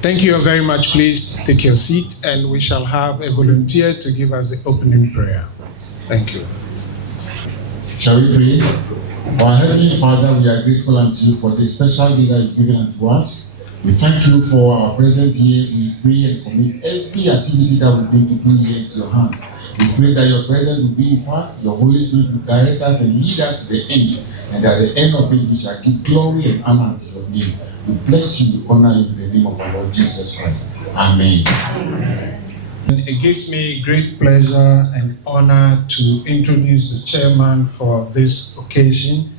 Thank you very much. Please take your seat, and we shall have a volunteer to give us the opening prayer. Thank you. Shall we pray? Our Heavenly Father, we are grateful unto you for this special day that you've given unto us. We thank you for our presence here. We pray and commit every activity that we're going to do here into your hands. We pray that your presence will be with us, your Holy Spirit will direct us and lead us to the end. And at the end of it, we shall give glory and honor to your name. We bless you, we honor you in the name of our Lord Jesus Christ. Amen. Amen. It gives me great pleasure and honor to introduce the chairman for this occasion.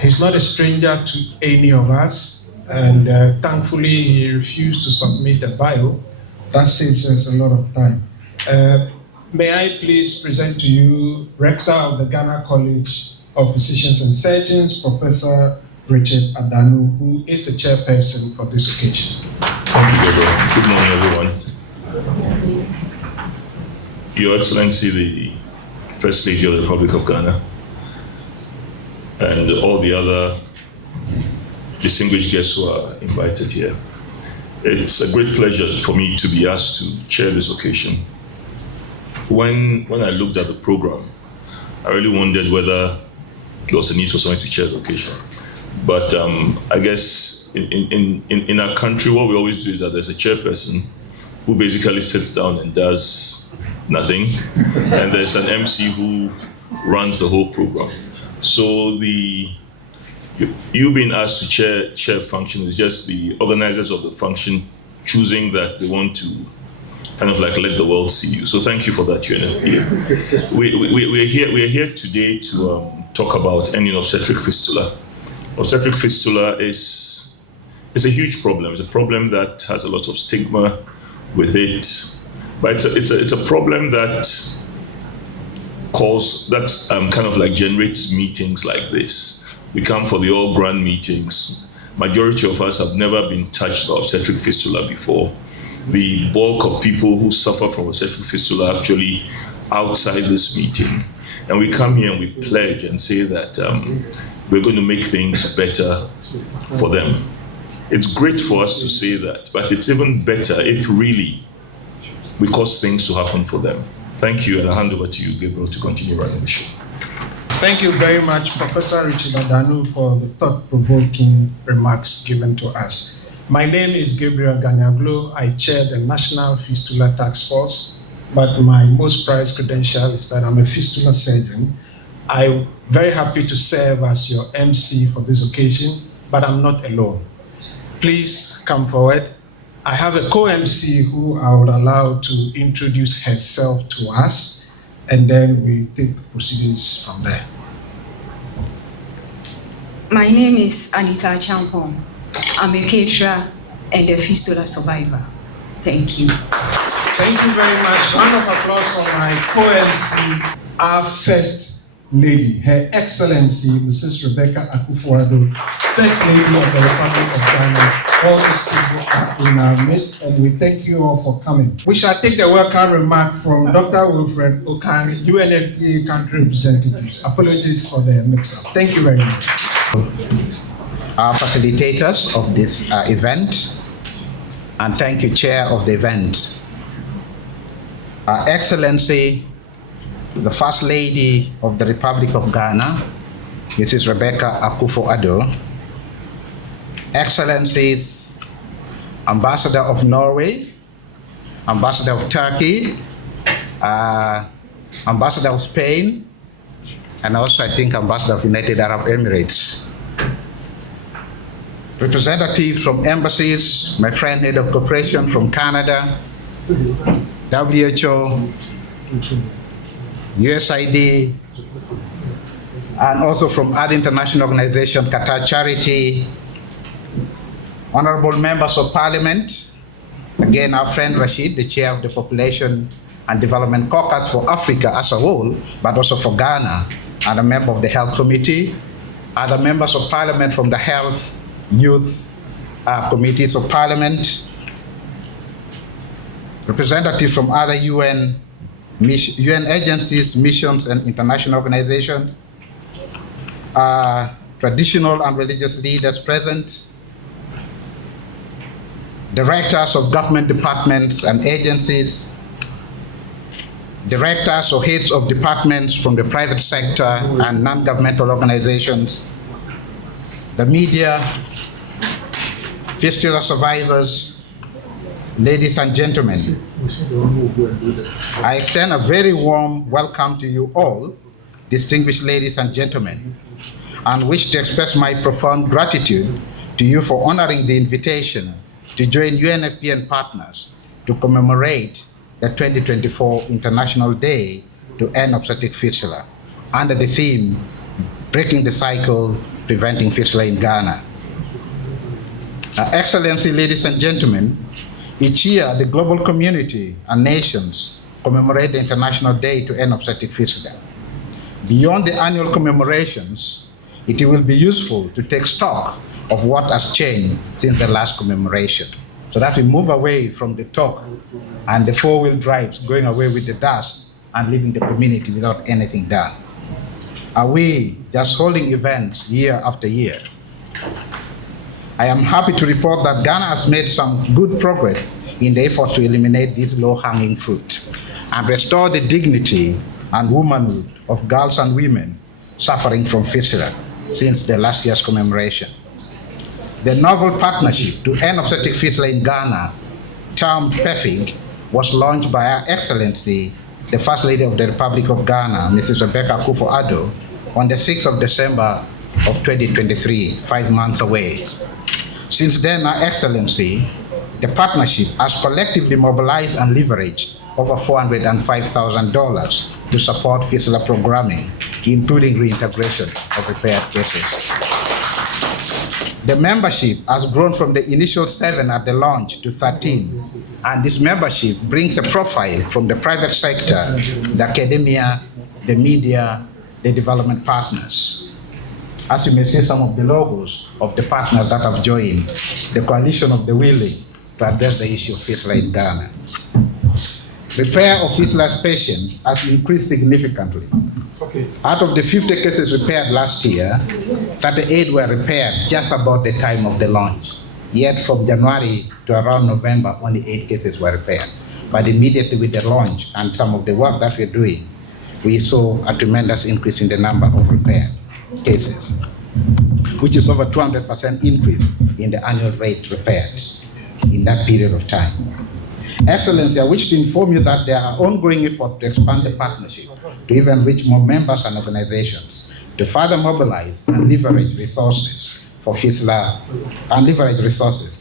He's not a stranger to any of us, and thankfully he refused to submit a bio. That saves us a lot of time. May I please present to you Rector of the Ghana College of Physicians and Surgeons, Professor Richard Adanu, who is the chairperson for this occasion. Thank you, Gabriel. Good morning, everyone. Your Excellency, the First Lady of the Republic of Ghana, and all the other distinguished guests who are invited here. It's a great pleasure for me to be asked to chair this occasion. When I looked at the program, I really wondered whether there was a need for someone to chair the occasion. But I guess in our country, what we always do is that there's a chairperson who basically sits down and does nothing, and there's an MC who runs the whole program. So you being asked to chair function is just the organizers of the function choosing that they want to kind of like let the world see you. So thank you for that, UNFPA. We're here today to talk about ending obstetric fistula. Obstetric fistula is a huge problem. It's a problem that has a lot of stigma with it, but it's a problem that kind of like generates meetings like this. We come for the all grand meetings. Majority of us have never been touched by obstetric fistula before. The bulk of people who suffer from obstetric fistula are actually outside this meeting, and we come here and we pledge and say that we're going to make things better for them. It's great for us to say that, but it's even better if really we cause things to happen for them. Thank you, and I'll hand over to you, Gabriel, to continue running the show. Thank you very much, Professor Richard Adanu, for the thought-provoking remarks given to us. My name is Gabriel Ganyaglo. I chair the National Fistula Task Force, but my most prized credential is that I'm a fistula surgeon. I'm very happy to serve as your MC for this occasion, but I'm not alone. Please come forward. I have a co-MC who I would allow to introduce herself to us, and then we take proceedings from there. My name is Anita Champong. I'm a caterer and a fistula survivor. Thank you. Thank you very much. Round of applause for my co-MC, our first lady, Her Excellency, Mrs. Rebecca Akufo-Addo, First Lady of the Republic of Ghana. All these people are in our midst, and we thank you all for coming. We shall take the welcome remark from Dr. Wilfred Okang, UNFPA country representative. Apologies for the mix-up. Thank you very much. Our facilitators of this event, and thank you, Chair of the event. Our Excellency, the First Lady of the Republic of Ghana, Mrs. Rebecca Akufo-Addo, Excellencies, Ambassador of Norway, Ambassador of Turkey, Ambassador of Spain, and also I think Ambassador of United Arab Emirates. Representatives from embassies, my friend Head of Cooperation from Canada, WHO, USAID, and also from other international organizations, Qatar Charity, honorable members of parliament, again our friend Rashid, the chair of the Population and Development Caucus for Africa as a whole, but also for Ghana, and a member of the Health Committee, other members of parliament from the Health, Youth Committees of Parliament, representatives from other UN agencies, missions, and international organizations, traditional and religious leaders present, directors of government departments and agencies, directors or heads of departments from the private sector and non-governmental organizations, the media, fistula survivors, ladies and gentlemen. I extend a very warm welcome to you all, distinguished ladies and gentlemen, and wish to express my profound gratitude to you for honoring the invitation to join UNFPA and partners to commemorate the 2024 International Day to End Obstetric Fistula under the theme, Breaking the Cycle, Preventing Fistula in Ghana. Excellency, ladies and gentlemen, each year the global community and nations commemorate the International Day to End Obstetric Fistula. Beyond the annual commemorations, it will be useful to take stock of what has changed since the last commemoration, so that we move away from the talk and the four-wheel drives, going away with the dust and leaving the community without anything done. Are we just holding events year after year? I am happy to report that Ghana has made some good progress in the effort to eliminate this low-hanging fruit and restore the dignity and womanhood of girls and women suffering from fistula since the last year's commemoration. The novel partnership to end obstetric fistula in Ghana, termed PEFIG, was launched by Her Excellency, the First Lady of the Republic of Ghana, Mrs. Rebecca Akufo-Addo, on the 6th of December of 2023, 5 months away. Since then, Her Excellency, the partnership has collectively mobilized and leveraged over $405,000 to support fistula programming, including reintegration of repaired cases. The membership has grown from the initial 7 at the launch to 13, and this membership brings a profile from the private sector, the academia, the media, the development partners. As you may see some of the logos of the partners that have joined the Coalition of the Willing to address the issue of fistula in Ghana. Repair of fistula patients has increased significantly. Okay. Out of the 50 cases repaired last year, 38 were repaired just about the time of the launch. Yet from January to around November, only 8 cases were repaired. But immediately with the launch and some of the work that we're doing, we saw a tremendous increase in the number of repaired cases, which is over 200% increase in the annual rate repaired in that period of time. Excellency, I wish to inform you that there are ongoing efforts to expand the partnership to even reach more members and organizations, to further mobilize and leverage resources for fistula,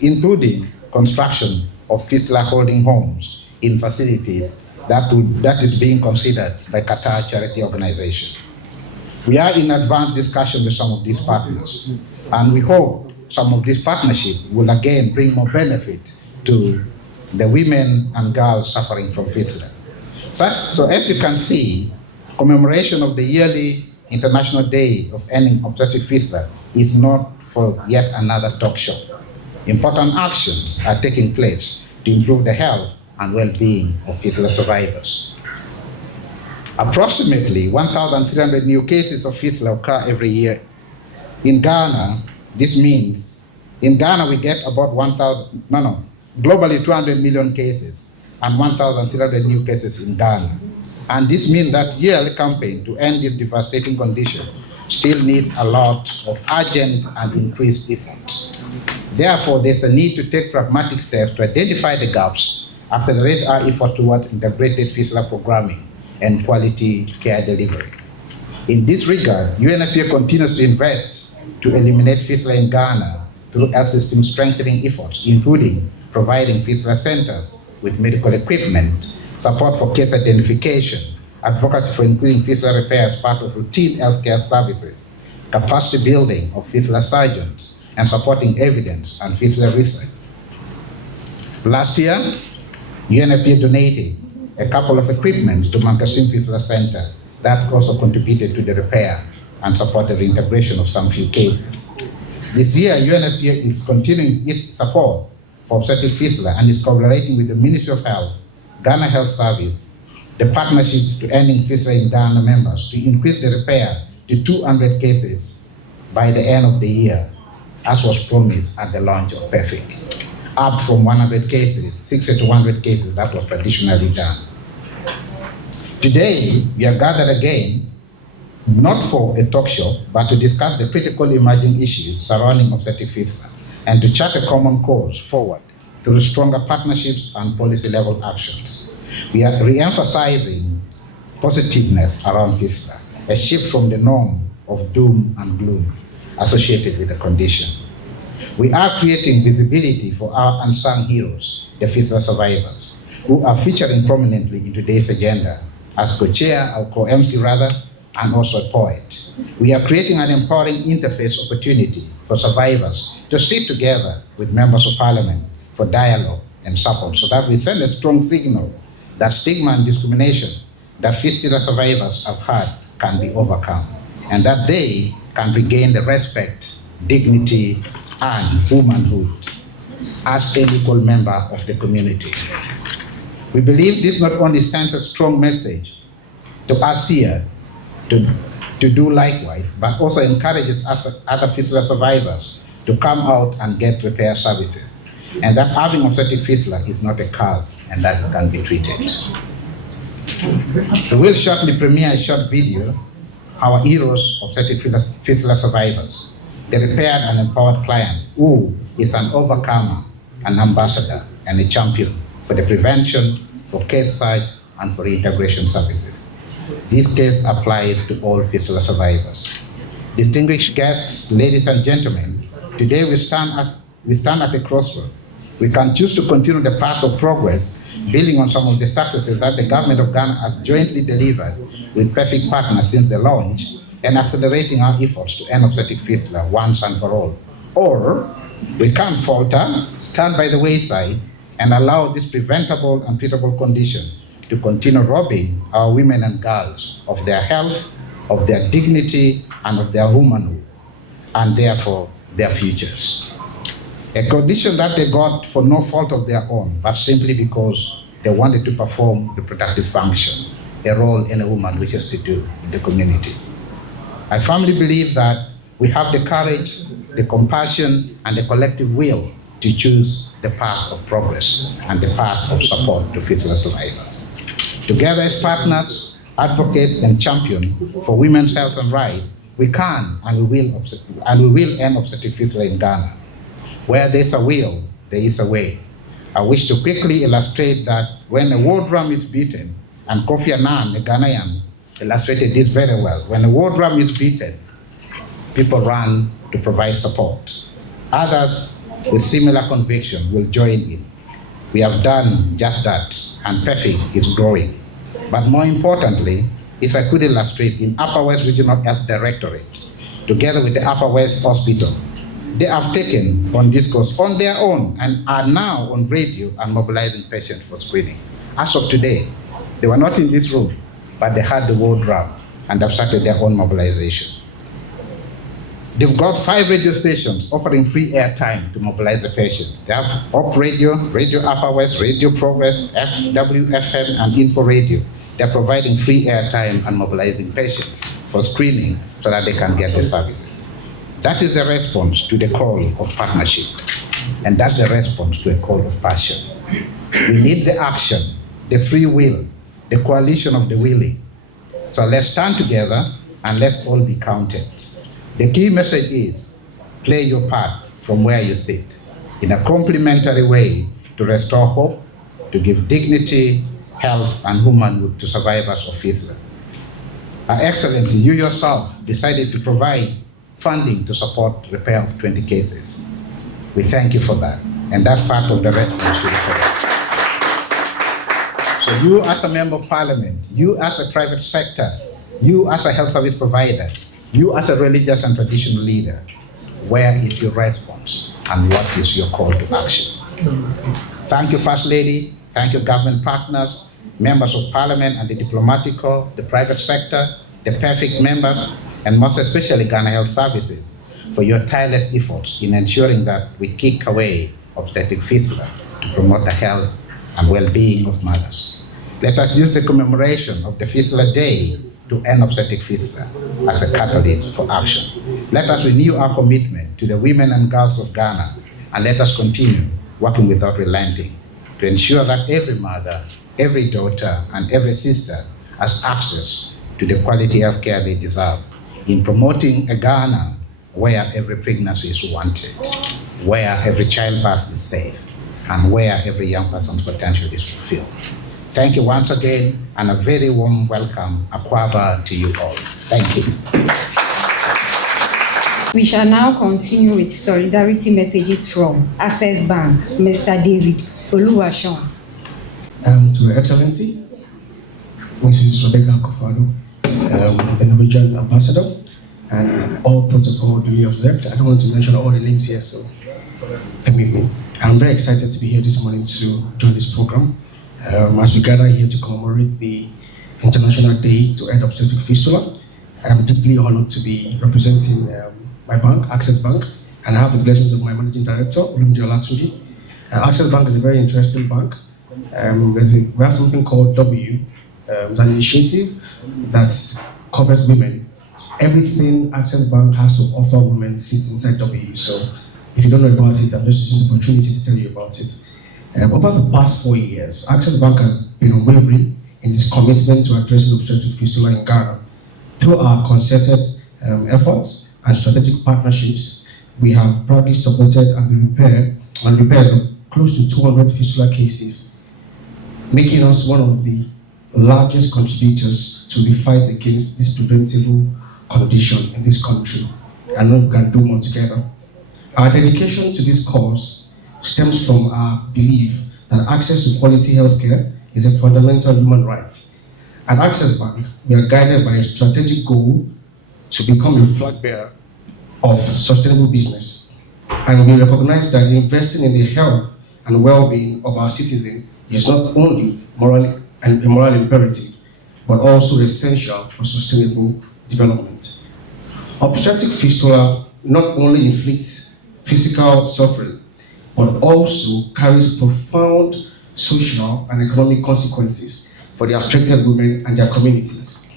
including construction of fistula holding homes in facilities that is being considered by Qatar Charity Organization. We are in advanced discussion with some of these partners, and we hope some of this partnership will again bring more benefit to the women and girls suffering from fistula. So as you can see, commemoration of the yearly International Day of Ending Obstetric Fistula is not for yet another talk show. Important actions are taking place to improve the health and well-being of fistula survivors. Approximately 1,300 new cases of fistula occur every year. In Ghana, this means, in Ghana we get about globally 200 million cases and 1,300 new cases in Ghana. And this means that yearly campaign to end this devastating condition still needs a lot of urgent and increased efforts. Therefore, there's a need to take pragmatic steps to identify the gaps, accelerate our effort towards integrated fistula programming and quality care delivery. In this regard, UNFPA continues to invest to eliminate fistula in Ghana through our system strengthening efforts, including providing fistula centers with medical equipment, support for case identification, advocacy for including fistula repair as part of routine healthcare services, capacity building of fistula surgeons, and supporting evidence and fistula research. Last year, UNFPA donated a couple of equipment to Mankasim Fistula centers that also contributed to the repair and supported the integration of some few cases. This year, UNFPA is continuing its support for obstetric fistula and is collaborating with the Ministry of Health, Ghana Health Service, the partnership to ending fistula in Ghana members to increase the repair to 200 cases by the end of the year, as was promised at the launch of PEFIG. up from 100 cases, 60 to 100 cases that was traditionally done. Today, we are gathered again, not for a talk show, but to discuss the critical emerging issues surrounding obstetric fistula and to chart a common course forward through stronger partnerships and policy-level actions. We are re-emphasizing positiveness around fistula, a shift from the norm of doom and gloom associated with the condition. We are creating visibility for our unsung heroes, the fistula survivors, who are featuring prominently in today's agenda as co-chair or co-MC rather, and also a poet. We are creating an empowering interface opportunity for survivors to sit together with members of parliament for dialogue and support so that we send a strong signal that stigma and discrimination that fistula survivors have had can be overcome and that they can regain the respect, dignity, and womanhood as an equal member of the community. We believe this not only sends a strong message to us here to do likewise, but also encourages us, other fistula survivors to come out and get repair services, and that having obstetric fistula is not a curse and that it can be treated. We will shortly premiere a short video, our heroes obstetric fistula survivors, the repaired and empowered client who is an overcomer, an ambassador, and a champion for the prevention, for case search, and for reintegration services. This case applies to all fistula survivors. Distinguished guests, ladies and gentlemen, today we stand at a crossroad. We can choose to continue the path of progress, building on some of the successes that the government of Ghana has jointly delivered with PEFIG partners since the launch, and accelerating our efforts to end obstetric fistula once and for all. Or we can falter, stand by the wayside, and allow this preventable and treatable condition to continue robbing our women and girls of their health, of their dignity, and of their womanhood, and therefore their futures. A condition that they got for no fault of their own, but simply because they wanted to perform reproductive function, a role in a woman wishes to do in the community. I firmly believe that we have the courage, the compassion, and the collective will to choose the path of progress and the path of support to fistula survivors. Together as partners, advocates, and champions for women's health and rights, we can and we will end obstetric fistula in Ghana. Where there's a will, there is a way. I wish to quickly illustrate that when a war drum is beaten, and Kofi Annan, a Ghanaian, illustrated this very well. When a war drum is beaten, people run to provide support. Others with similar conviction will join in. We have done just that, and PEFIG is growing. But more importantly, if I could illustrate, in Upper West Regional Health Directorate, together with the Upper West Hospital, they have taken on this course on their own and are now on radio and mobilizing patients for screening. As of today, they were not in this room, but they had the war drum and have started their own mobilization. They've got 5 radio stations offering free airtime to mobilize the patients. They have Up Radio, Radio Upper West, Radio Progress, FWFM, and Info Radio. They're providing free airtime and mobilizing patients for screening so that they can get the services. That is the response to the call of partnership. And that's the response to a call of passion. We need the action, the free will, the coalition of the willing. So let's stand together and let's all be counted. The key message is, play your part from where you sit in a complementary way to restore hope, to give dignity, health, and womanhood to survivors of fistula. Her Excellency, you yourself decided to provide funding to support repair of 20 cases. We thank you for that, and that's part of the response to the call. So you as a member of parliament, you as a private sector, you as a health service provider, you as a religious and traditional leader, where is your response and what is your call to action? Thank you, First Lady. Thank you, government partners, members of parliament and the diplomatic corps, the private sector, the PEFIG members, and most especially Ghana Health Services for your tireless efforts in ensuring that we kick away obstetric fistula to promote the health and well-being of mothers. Let us use the commemoration of the Fistula Day to end obstetric fistula as a catalyst for action. Let us renew our commitment to the women and girls of Ghana, and let us continue working without relenting to ensure that every mother, every daughter, and every sister has access to the quality health care they deserve, in promoting a Ghana where every pregnancy is wanted, where every childbirth is safe, and where every young person's potential is fulfilled. Thank you once again, and a very warm welcome, Akwaba, to you all. Thank you. We shall now continue with solidarity messages from Access Bank, Mr. David Oluwaseun. To Her Excellency, Mrs. Rebecca Akufo-Addo, the Norwegian ambassador, and all protocol duly observed. I don't want to mention all the names here, so permit me. I'm very excited to be here this morning to join this program as we gather here to commemorate the International Day to End Obstetric Fistula. I'm deeply honored to be representing my bank, Access Bank, and I have the blessings of my managing director, Olumide Olatunji. Access Bank is a very interesting bank. We have something called W. It's an initiative that covers women. Everything Access Bank has to offer women sits inside W. So if you don't know about it, I'm just using the opportunity to tell you about it. Over the past 4 years, Access Bank has been unwavering in its commitment to addressing obstetric fistula in Ghana. Through our concerted efforts and strategic partnerships, we have proudly supported repairs of close to 200 fistula cases, making us one of the largest contributors to the fight against this preventable condition in this country, and we can do more together. Our dedication to this cause stems from our belief that access to quality healthcare is a fundamental human right. At Access Bank, we are guided by a strategic goal to become a flag bearer of sustainable business, and we recognize that investing in the health and well-being of our citizens is not only a moral imperative, but also essential for sustainable development. Obstetric fistula not only inflicts physical suffering, but also carries profound social and economic consequences for the affected women and their communities.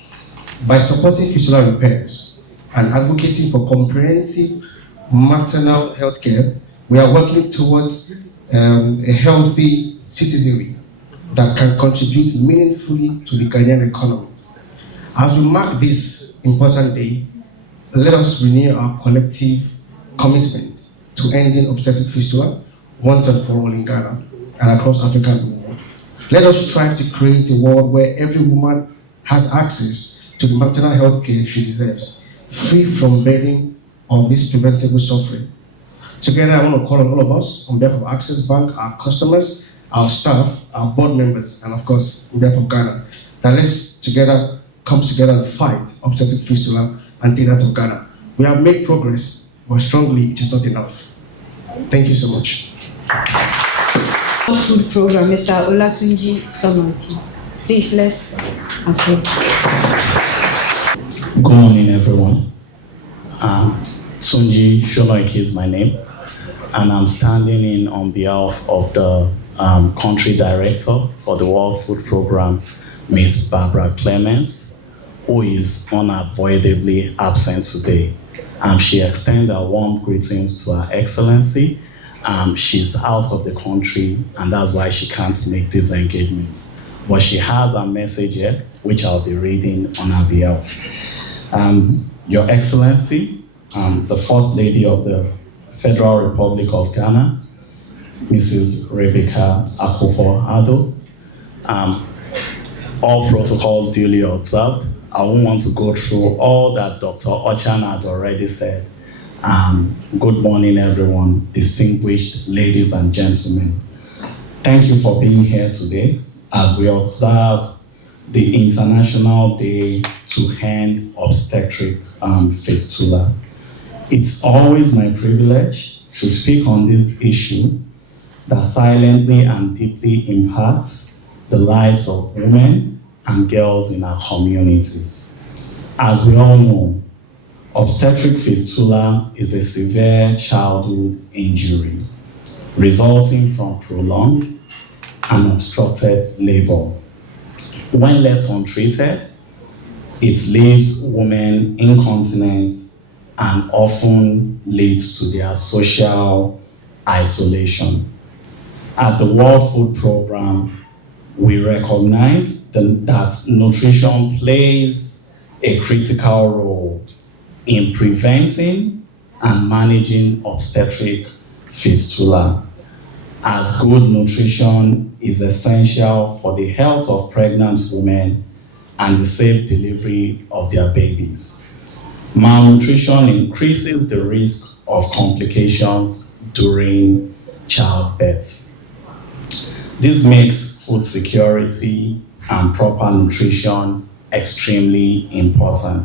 By supporting fistula repairs and advocating for comprehensive maternal health care, we are working towards a healthy citizenry that can contribute meaningfully to the Ghanaian economy. As we mark this important day, let us renew our collective commitment to ending obstetric fistula once and for all in Ghana and across Africa and the world. Let us strive to create a world where every woman has access to the maternal health care she deserves, free from burden of this preventable suffering. Together, I want to call on all of us, on behalf of Access Bank, our customers, our staff, our board members, and of course, on behalf of Ghana, that let's come together and fight obstetric fistula and take that of Ghana. We have made progress, but strongly, it is not enough. Thank you so much. Food program, Mr. Olatunji Somanki. Please, let's applaud. Good morning, everyone. Tunji Shonoike is my name, and I'm standing in on behalf of the country director for the World Food Program, Ms. Barbara Clemens, who is unavoidably absent today. She extends a warm greetings to Her Excellency. She's out of the country, and that's why she can't make these engagements. But she has a message here, which I'll be reading on her behalf. Your Excellency, the First Lady of the Federal Republic of Ghana, Mrs. Rebecca Akufo-Addo, all protocols duly observed. I won't want to go through all that Dr. Ochan had already said. Good morning, everyone, distinguished ladies and gentlemen. Thank you for being here today as we observe the International Day to End Obstetric Fistula. It's always my privilege to speak on this issue that silently and deeply impacts the lives of women and girls in our communities. As we all know, obstetric fistula is a severe childhood injury resulting from prolonged and obstructed labor. When left untreated, it leaves women incontinent and often leads to their social isolation. At the World Food Programme, we recognize that nutrition plays a critical role in preventing and managing obstetric fistula, as good nutrition is essential for the health of pregnant women and the safe delivery of their babies. Malnutrition increases the risk of complications during childbirth. This makes food security and proper nutrition extremely important.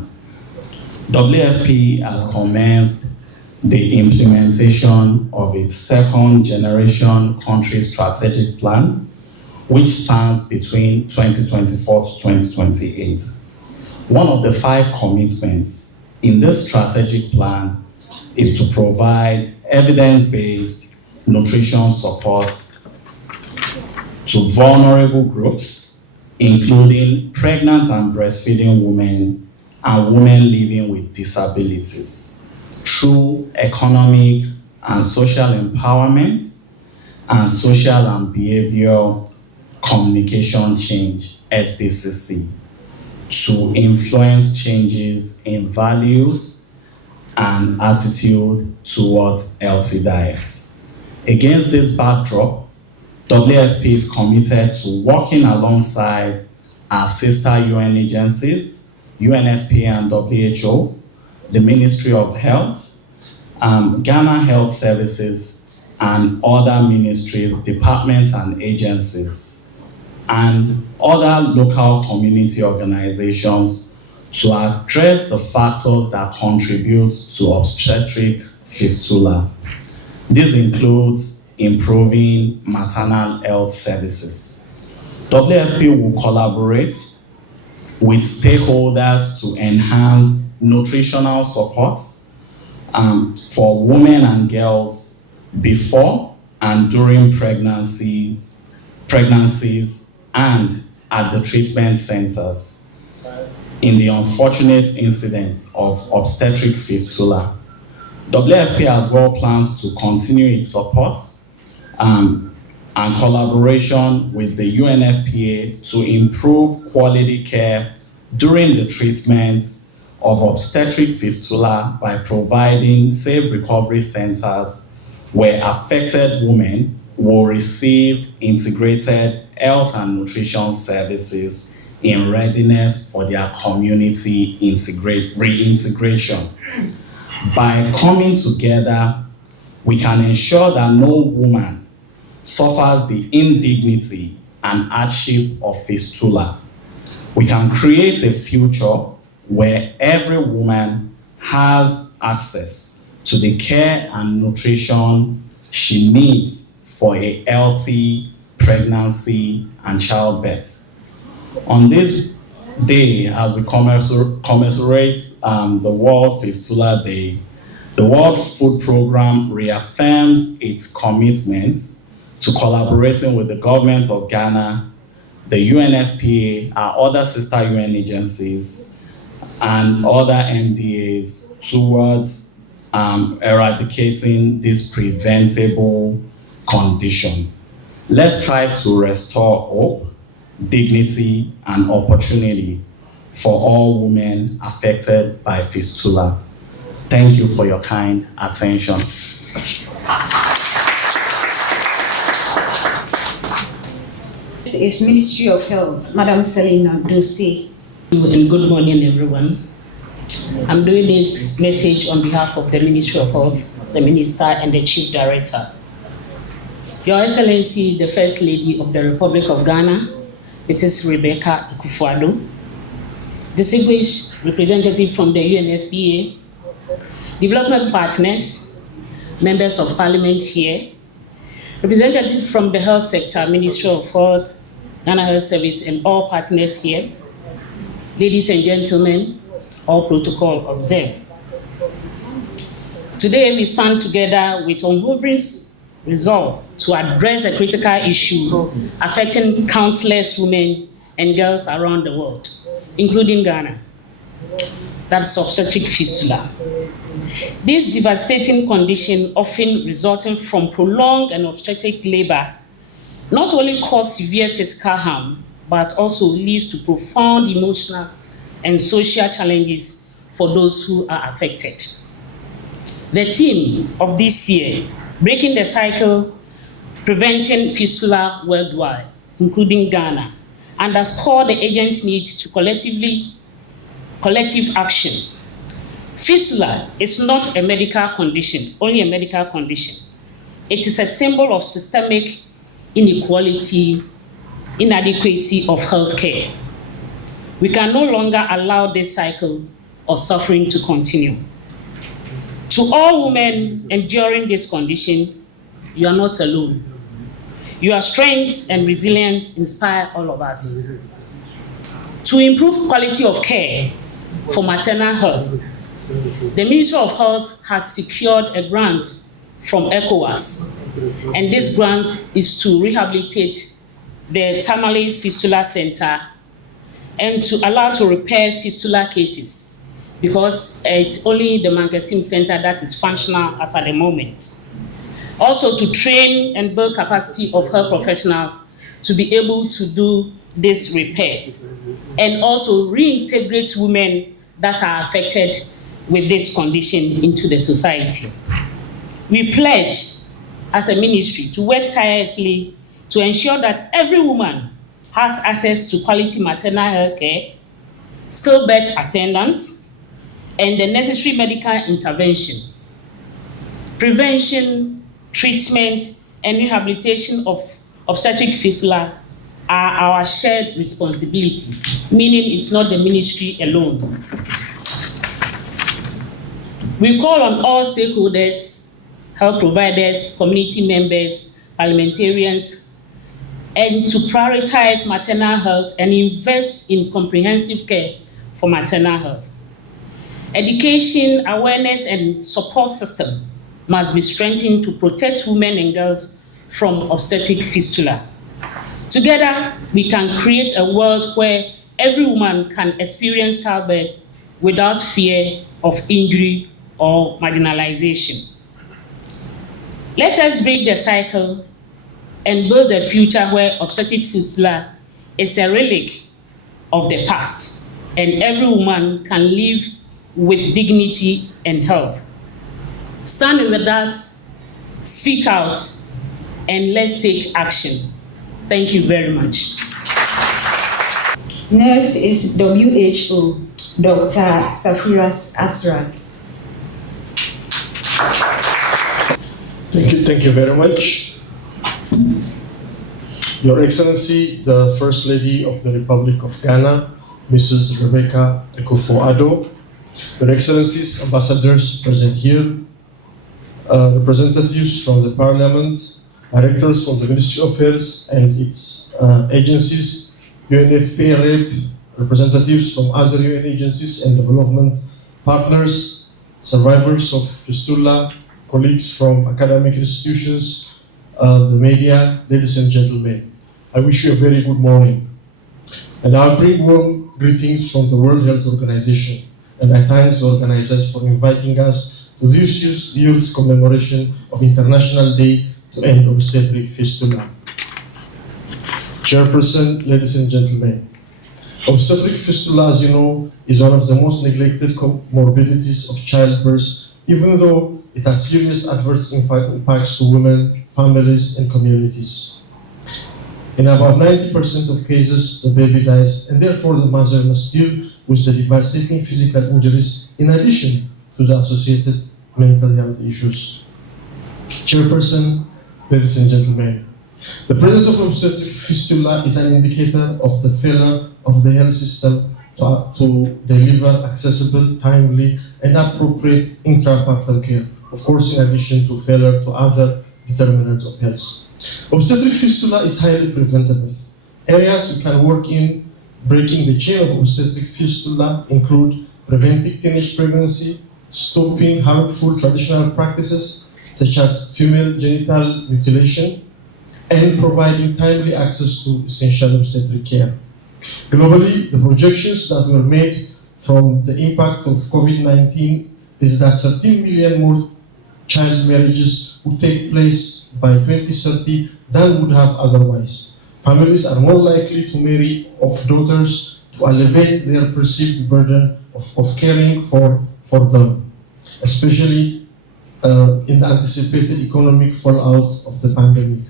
WFP has commenced the implementation of its second generation country strategic plan, which spans between 2024 to 2028. One of the 5 commitments in this strategic plan is to provide evidence-based nutrition support to vulnerable groups, including pregnant and breastfeeding women and women living with disabilities, through economic and social empowerment and social and behavioral communication change, SBCC, to influence changes in values and attitude towards healthy diets. Against this backdrop, WFP is committed to working alongside our sister UN agencies, UNFPA and WHO, the Ministry of Health, Ghana Health Services, and other ministries, departments, and agencies, and other local community organizations to address the factors that contribute to obstetric fistula. This includes improving maternal health services. WFP will collaborate with stakeholders to enhance nutritional support for women and girls before and during pregnancies and at the treatment centers in the unfortunate incident of obstetric fistula. WFP as well plans to continue its support and collaboration with the UNFPA to improve quality care during the treatments of obstetric fistula by providing safe recovery centers where affected women will receive integrated health and nutrition services in readiness for their community reintegration. By coming together, we can ensure that no woman suffers the indignity and hardship of fistula. We can create a future where every woman has access to the care and nutrition she needs for a healthy pregnancy and childbirth. On this day, as we commemorate the World Fistula Day, the World Food Programme reaffirms its commitments to collaborating with the government of Ghana, the UNFPA, our other sister UN agencies, and other MDAs towards eradicating this preventable condition. Let's strive to restore hope, dignity, and opportunity for all women affected by fistula. Thank you for your kind attention. Is Ministry of Health, Madam Selina Dose. And good morning, everyone. I'm doing this message on behalf of the Ministry of Health, the Minister, and the Chief Director. Your Excellency, the First Lady of the Republic of Ghana, Mrs. Rebecca Akufo-Addo, distinguished representative from the UNFPA, development partners, members of Parliament here, representative from the health sector, Ministry of Health, Ghana Health Service, and all partners here, ladies and gentlemen, all protocol observed. Today we stand together with unwavering resolve to address a critical issue affecting countless women and girls around the world, including Ghana. That's obstetric fistula. This devastating condition, often resulting from prolonged and obstetric labor, not only cause severe physical harm, but also leads to profound emotional and social challenges for those who are affected. The theme of this year, Breaking the Cycle, Preventing Fistula Worldwide, including Ghana, underscore the urgent need to collective action. Fistula is not a medical condition, only a medical condition. It is a symbol of systemic inequality, inadequacy of healthcare. We can no longer allow this cycle of suffering to continue. To all women enduring this condition, you are not alone. Your strength and resilience inspire all of us. To improve quality of care for maternal health, the Ministry of Health has secured a grant from ECOWAS, and this grant is to rehabilitate the Tamale Fistula Center and to allow to repair fistula cases, because it's only the Mankasim Center that is functional as at the moment. Also to train and build capacity of health professionals to be able to do these repairs, and also reintegrate women that are affected with this condition into the society. We pledge as a ministry to work tirelessly to ensure that every woman has access to quality maternal health care, stillbirth attendance, and the necessary medical intervention. Prevention, treatment, and rehabilitation of obstetric fistula are our shared responsibility, meaning it's not the ministry alone. We call on all stakeholders, health providers, community members, parliamentarians, and to prioritize maternal health and invest in comprehensive care for maternal health. Education, awareness, and support system must be strengthened to protect women and girls from obstetric fistula. Together, we can create a world where every woman can experience childbirth without fear of injury or marginalization. Let us break the cycle and build a future where obstetric fistula is a relic of the past, and every woman can live with dignity and health. Stand with us, speak out, and let's take action. Thank you very much. Next is WHO, Dr. Safiras Asrat. Thank you very much. Your Excellency, the First Lady of the Republic of Ghana, Mrs. Rebecca Akufo-Addo, Your Excellencies, ambassadors present here, representatives from the Parliament, directors from the Ministry of Affairs and its agencies, UNFPA rep, representatives from other UN agencies and development partners, survivors of fistula, colleagues from academic institutions, the media, ladies and gentlemen, I wish you a very good morning. And I bring warm greetings from the World Health Organization, and I thank the organizers for inviting us to this year's commemoration of International Day to End Obstetric Fistula. Chairperson, ladies and gentlemen, obstetric fistula, as you know, is one of the most neglected comorbidities of childbirth, even though it has serious adverse impacts to women, families, and communities. In about 90% of cases, the baby dies, and therefore the mother must deal with the devastating physical injuries in addition to the associated mental health issues. Chairperson, ladies and gentlemen, the presence of obstetric fistula is an indicator of the failure of the health system to deliver accessible, timely, and appropriate intrapartum care, of course, in addition to failure to other determinants of health. Obstetric fistula is highly preventable. Areas we can work in breaking the chain of obstetric fistula include preventing teenage pregnancy, stopping harmful traditional practices such as female genital mutilation, and providing timely access to essential obstetric care. Globally, the projections that were made from the impact of COVID-19 is that 13 million more child marriages would take place by 2030 than would have otherwise. Families are more likely to marry off daughters to alleviate their perceived burden of caring for them, especially in the anticipated economic fallout of the pandemic.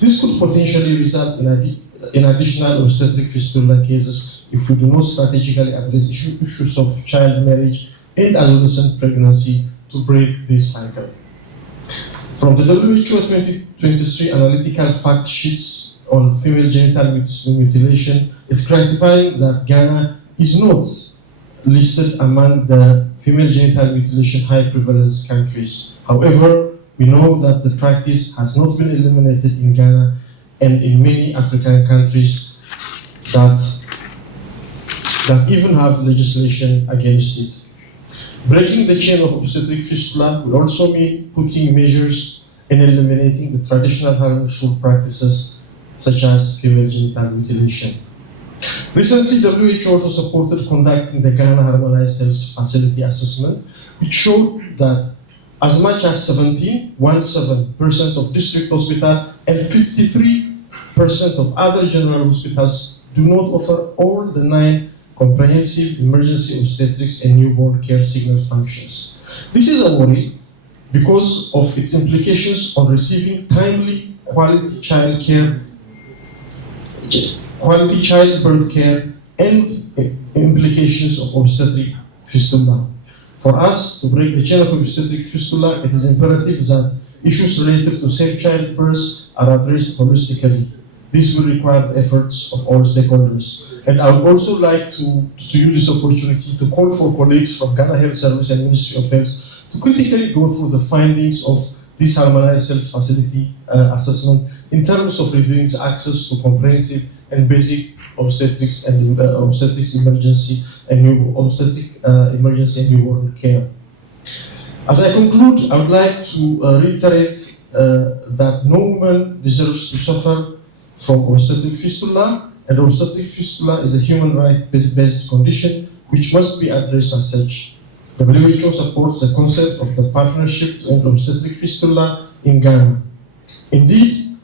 This could potentially result in additional obstetric fistula cases if we do not strategically address issues of child marriage and adolescent pregnancy to break this cycle. From the WHO 2023 analytical fact sheets on female genital mutilation, it's gratifying that Ghana is not listed among the female genital mutilation high prevalence countries. However, we know that the practice has not been eliminated in Ghana and in many African countries that even have legislation against it. Breaking the chain of obstetric fistula will also mean putting measures in eliminating the traditional harmful practices such as female genital mutilation. Recently, WHO also supported conducting the Ghana Harmonized Health Facility Assessment, which showed that as much as 17% of district hospitals and 53% of other general hospitals do not offer all the 9 comprehensive emergency obstetrics and newborn care signal functions. This is a worry because of its implications on receiving timely quality childbirth care and implications of obstetric fistula. For us to break the chain of obstetric fistula, it is imperative that issues related to safe childbirth are addressed holistically. This will require the efforts of all stakeholders. And I would also like to use this opportunity to call for colleagues from Ghana Health Service and Ministry of Health to critically go through the findings of this harmonized health facility assessment in terms of reviewing the access to comprehensive and basic obstetrics and emergency and newborn care. As I conclude, I would like to reiterate that no woman deserves to suffer from obstetric fistula, and obstetric fistula is a human right-based condition which must be addressed as such. WHO supports the concept of the partnership to end obstetric fistula in Ghana. Indeed,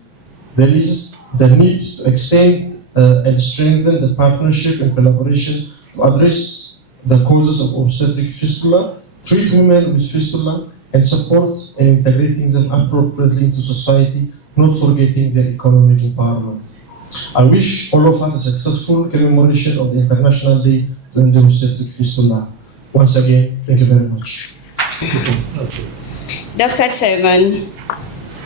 there is the need to extend and strengthen the partnership and collaboration to address the causes of obstetric fistula, treat women with fistula, and support and integrating them appropriately into society, not forgetting their economic empowerment. I wish all of us a successful commemoration of the International Day to End Obstetric Fistula. Once again, thank you very much. Dr. Chairman,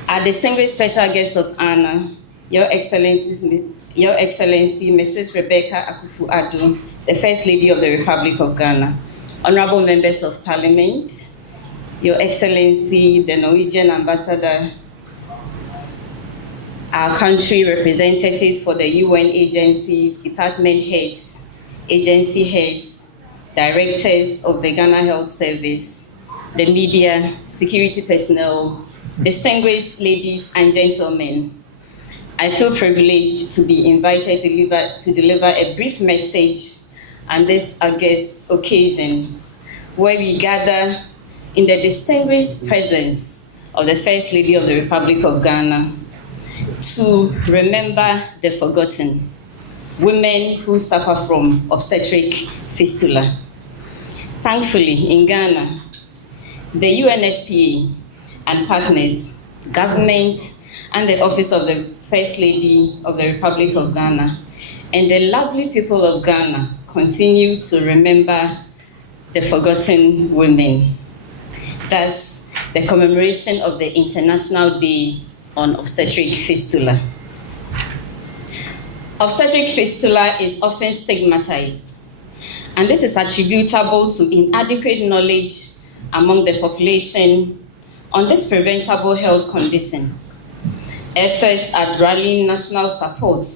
our distinguished special guest of honor, Your Excellency, Mrs. Rebecca Akufo-Addo, the First Lady of the Republic of Ghana, honorable members of Parliament, Your Excellency, the Norwegian Ambassador, our country representatives for the UN agencies, department heads, agency heads, directors of the Ghana Health Service, the media, security personnel, distinguished ladies and gentlemen, I feel privileged to be invited to deliver a brief message on this august occasion where we gather in the distinguished presence of the First Lady of the Republic of Ghana to remember the forgotten, women who suffer from obstetric fistula. Thankfully, in Ghana, the UNFPA and partners, government, and the Office of the First Lady of the Republic of Ghana, and the lovely people of Ghana continue to remember the forgotten women. Thus, the commemoration of the International Day on Obstetric Fistula. Obstetric fistula is often stigmatized, and this is attributable to inadequate knowledge among the population on this preventable health condition. Efforts at rallying national support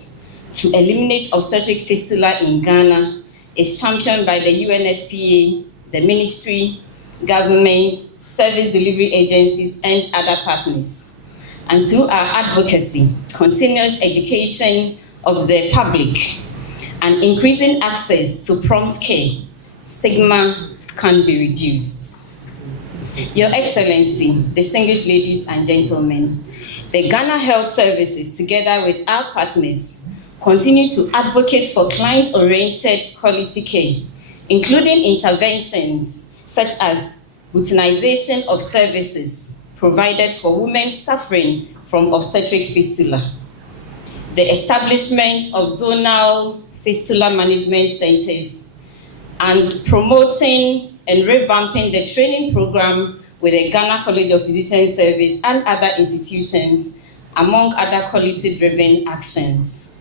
to eliminate obstetric fistula in Ghana is championed by the UNFPA, the ministry, government, service delivery agencies, and other partners. And through our advocacy, continuous education of the public, and increasing access to prompt care, stigma can be reduced. Your Excellency, distinguished ladies and gentlemen, The Ghana Health Services, together with our partners, continue to advocate for client-oriented quality care, including interventions such as routinization of services provided for women suffering from obstetric fistula, the establishment of zonal fistula management centers, and promoting and revamping the training program with the Ghana College of Physicians Service and other institutions, among other quality-driven actions.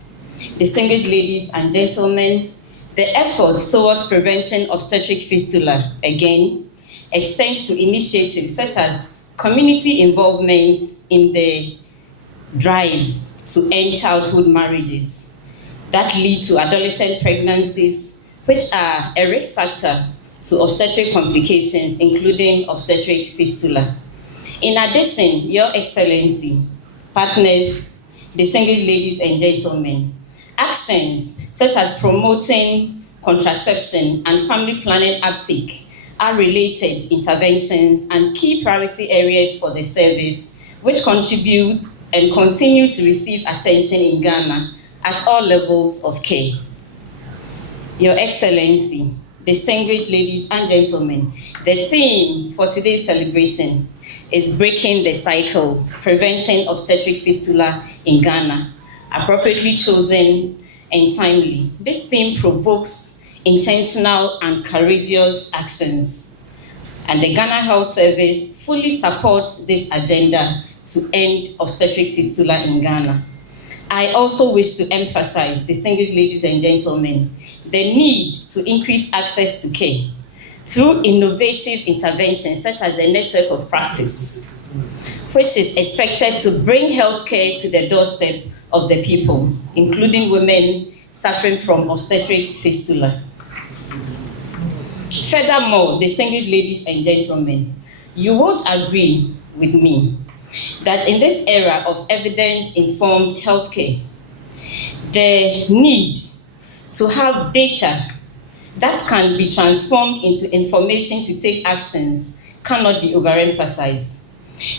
Distinguished ladies and gentlemen, the efforts towards preventing obstetric fistula, again, extends to initiatives such as community involvement in the drive to end childhood marriages that lead to adolescent pregnancies, which are a risk factor to obstetric complications, including obstetric fistula. In addition, Your Excellency, partners, distinguished ladies and gentlemen, actions such as promoting contraception and family planning uptake are related interventions and key priority areas for the service, which contribute and continue to receive attention in Ghana at all levels of care. Your Excellency, distinguished ladies and gentlemen, the theme for today's celebration is breaking the cycle, preventing obstetric fistula in Ghana, appropriately chosen and timely. This theme provokes intentional and courageous actions, and the Ghana Health Service fully supports this agenda to end obstetric fistula in Ghana. I also wish to emphasize, distinguished ladies and gentlemen, the need to increase access to care through innovative interventions such as the network of practice, which is expected to bring healthcare to the doorstep of the people, including women suffering from obstetric fistula. Furthermore, distinguished ladies and gentlemen, you would agree with me that in this era of evidence-informed healthcare, the need to have data that can be transformed into information to take actions cannot be overemphasized.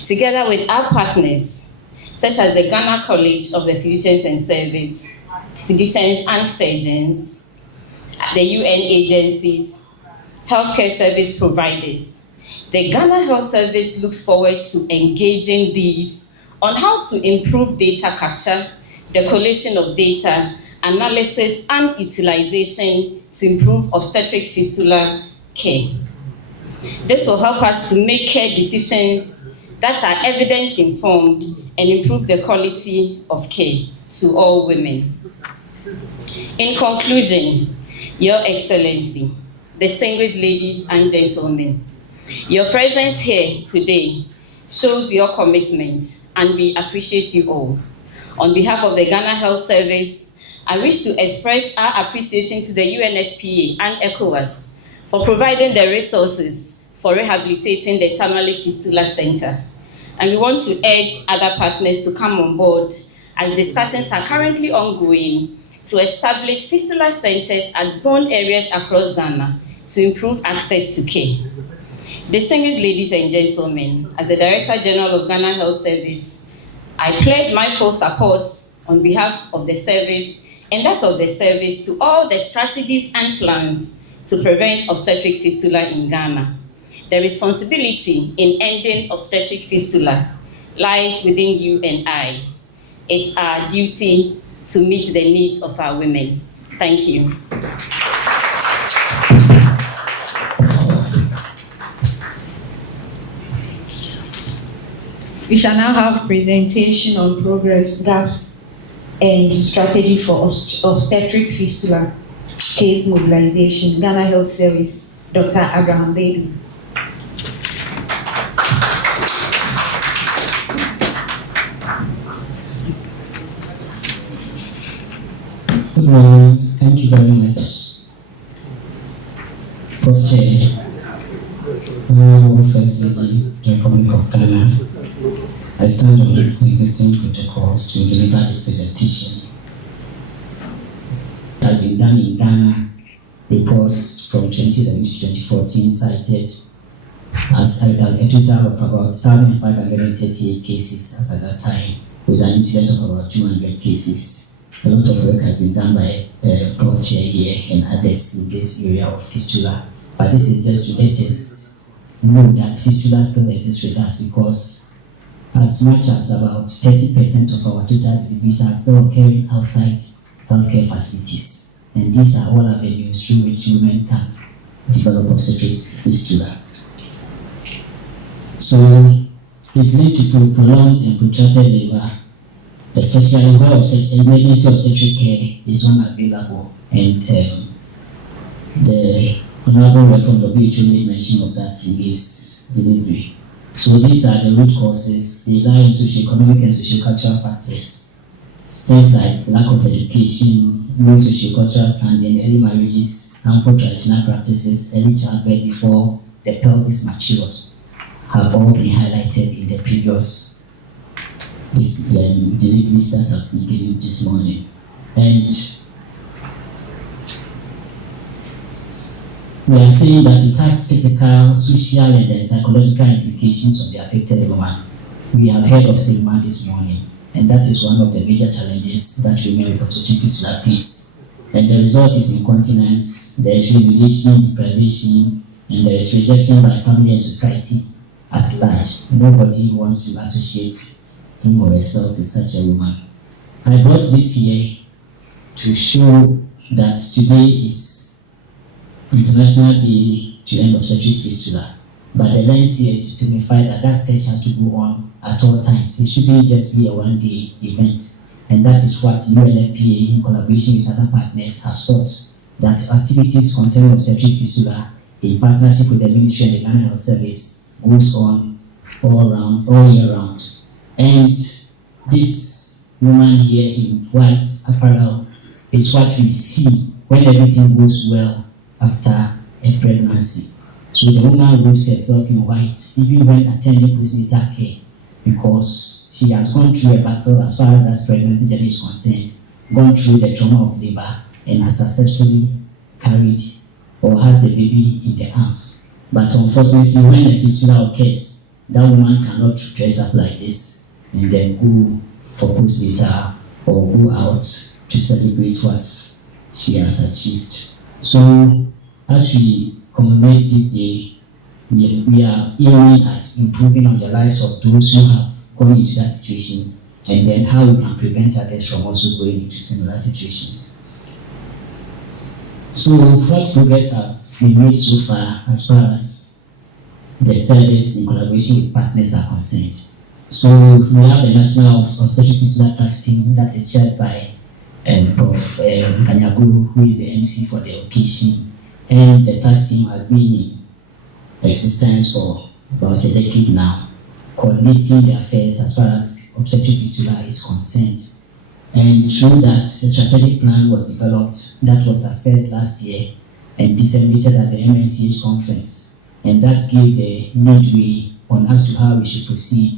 Together with our partners, such as the Ghana College of the Physicians and Service, physicians and surgeons, the UN agencies, healthcare service providers, the Ghana Health Service looks forward to engaging these on how to improve data capture, the collation of data, analysis, and utilization to improve obstetric fistula care. This will help us to make care decisions that are evidence-informed and improve the quality of care to all women. In conclusion, Your Excellency, distinguished ladies and gentlemen, your presence here today shows your commitment, and we appreciate you all. On behalf of the Ghana Health Service, I wish to express our appreciation to the UNFPA and ECOWAS for providing the resources for rehabilitating the Tamale Fistula Center. And we want to urge other partners to come on board as discussions are currently ongoing to establish fistula centers at zone areas across Ghana to improve access to care. Distinguished ladies and gentlemen, as the Director General of Ghana Health Service, I pledge my full support on behalf of the service and that of the service to all the strategies and plans to prevent obstetric fistula in Ghana. The responsibility in ending obstetric fistula lies within you and I. It's our duty to meet the needs of our women. Thank you. We shall now have presentation on progress, gaps, and strategy for obstetric fistula case mobilization. Ghana Health Service, Dr. Abraham Bailey. Good morning. Thank you very much. For Chair, Honorable First Lady, Republic of Ghana, I stand on existing protocols to deliver this presentation. Has been done in Ghana. Reports from 2011 to 2014 cited as a total of about 1,538 cases as at that time, with an incidence of about 200 cases. A lot of work has been done by Prof. Chair here and others in this area of fistula. But this is just to let us know that fistula still exists with us, because as much as about 30% of our total deliveries are still occurring outside healthcare facilities. And these are all avenues through which women can develop obstetric fistula. So it's linked to prolonged and protracted labor, especially where emergency obstetric care is unavailable, and the Honorable Reverend WHO made mention of that in his delivery. So these are the root causes. They lie in socioeconomic and sociocultural factors. Things like lack of education, low sociocultural standing, early marriages, harmful traditional practices, early childbirth before the pelvis matured have all been highlighted in the previous deliveries that have been given this morning. And we are saying that it has physical, social, and psychological implications on the affected woman. We have heard of stigma this morning, and that is one of the major challenges that women with obstetric fistula face. And the result is incontinence, there is humiliation, deprivation, and there is rejection by family and society at large. Nobody wants to associate him or herself with such a woman. I brought this here to show that today is International Day to End Obstetric Fistula, but the lens here is to signify that that search has to go on at all times. It shouldn't just be a one-day event, and that is what UNFPA, in collaboration with other partners, have sought, that activities concerning obstetric fistula in partnership with the Ministry and the Ghana Health Service goes on all year round. And this woman here in white apparel is what we see when everything goes well after a pregnancy. So the woman robes herself in white even when attending postnatal care, because she has gone through a battle as far as that pregnancy journey is concerned, gone through the trauma of labor, and has successfully carried or has the baby in the arms. But unfortunately, when a fistula occurs, that woman cannot dress up like this and then go for postnatal or go out to celebrate what she has achieved. So, as we commemorate this day, we are aiming at improving on the lives of those who have gone into that situation, and then how we can prevent others from also going into similar situations. So, what progress has been made so far as far as the service in collaboration with partners are concerned? So, we have the National Obstetric Fistula Task Team that is chaired by Prof. Kanyagu, who is the MC for the occasion, and the task team has been in existence for about a decade now, coordinating the affairs as far as obstetric fistula is concerned. And through that, a strategic plan was developed that was assessed last year and disseminated at the MNCH conference, and that gave the leadway on as to how we should proceed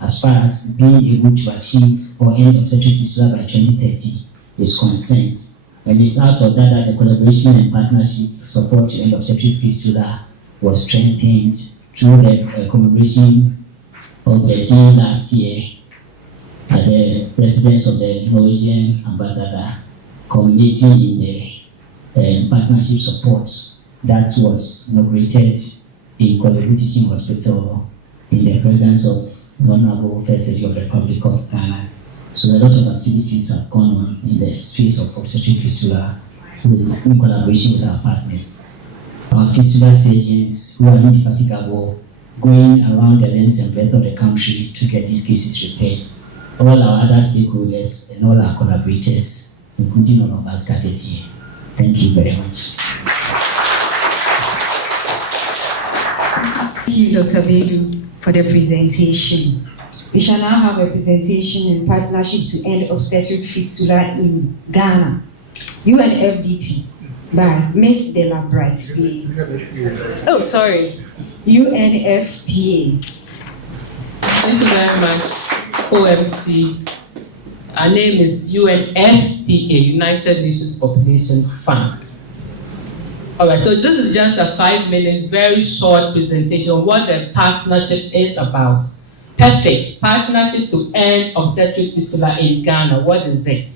as far as being able to achieve or end obstetric fistula by 2030 is concerned. And it's out of that the collaboration and partnership support to end obstetric fistula was strengthened through the commemoration of the day last year at the residence of the Norwegian ambassador, culminating in the partnership support that was inaugurated in Kolebu Teaching Hospital in the presence of the Honorable First Lady of the Republic of Ghana. So a lot of activities have gone on in the space of obstetric fistula in collaboration with our partners. Our fistula surgeons who are indefatigable, going around the length and breadth of the country to get these cases repaired. All our other stakeholders and all our collaborators, including all of us gathered here. Thank you very much. Thank you, Dr. Bedu, for the presentation. We shall now have a presentation in partnership to end obstetric fistula in Ghana, UNFDP, by Ms. Della Bright. Oh, sorry, UNFPA. Thank you very much, OMC. Our name is UNFPA, United Nations Population Fund. All right, so this is just a 5-minute, very short presentation of what the partnership is about. PEFIG, Partnership to End Obstetric Fistula in Ghana. What is it?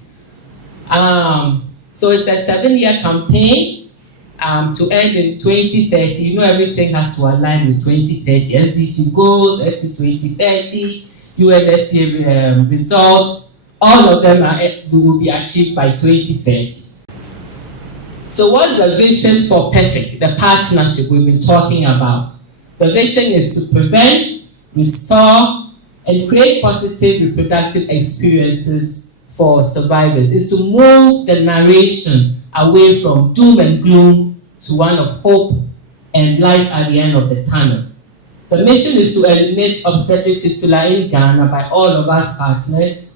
So it's a 7-year campaign to end in 2030. You know, everything has to align with 2030. SDG goals, FP 2030, UNFPA results, all of them will be achieved by 2030. So what's the vision for PEFIG, the partnership we've been talking about? The vision is to prevent, restore, and create positive reproductive experiences for survivors. It's to move the narration away from doom and gloom to one of hope and light at the end of the tunnel. The mission is to eliminate obstetric fistula in Ghana by all of us partners.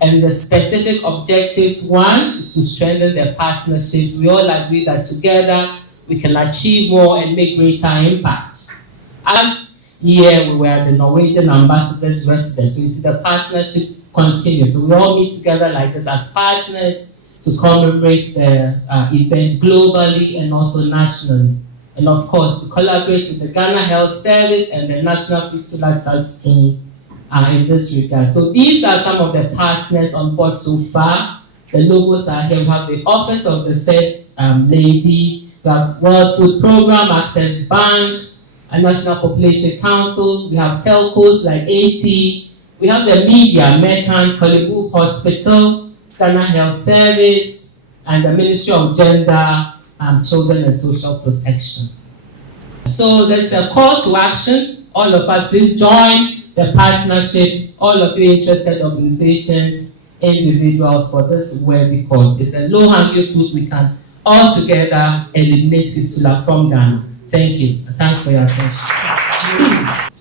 And the specific objectives, one, is to strengthen their partnerships. We all agree that together we can achieve more and make greater impact. Last year, we were the Norwegian ambassadors residents. So you see the partnership continues. So we all meet together like this as partners to commemorate the event globally and also nationally. And of course, to collaborate with the Ghana Health Service and the National Fistula Task Team in this regard. So these are some of the partners on board so far. The logos are here. We have the Office of the First Lady, we have World Food Program, Access Bank, a National Population Council, we have telcos like AT, we have the media, Mekan, Kolebu Hospital, Ghana Health Service, and the Ministry of Gender, Children and Social Protection. So there's a call to action. All of us, please join the partnership, all of you interested organizations, individuals for this work, because it's a low-hanging fruit. We can all together eliminate fistula from Ghana. Thank you. Thanks for your attention.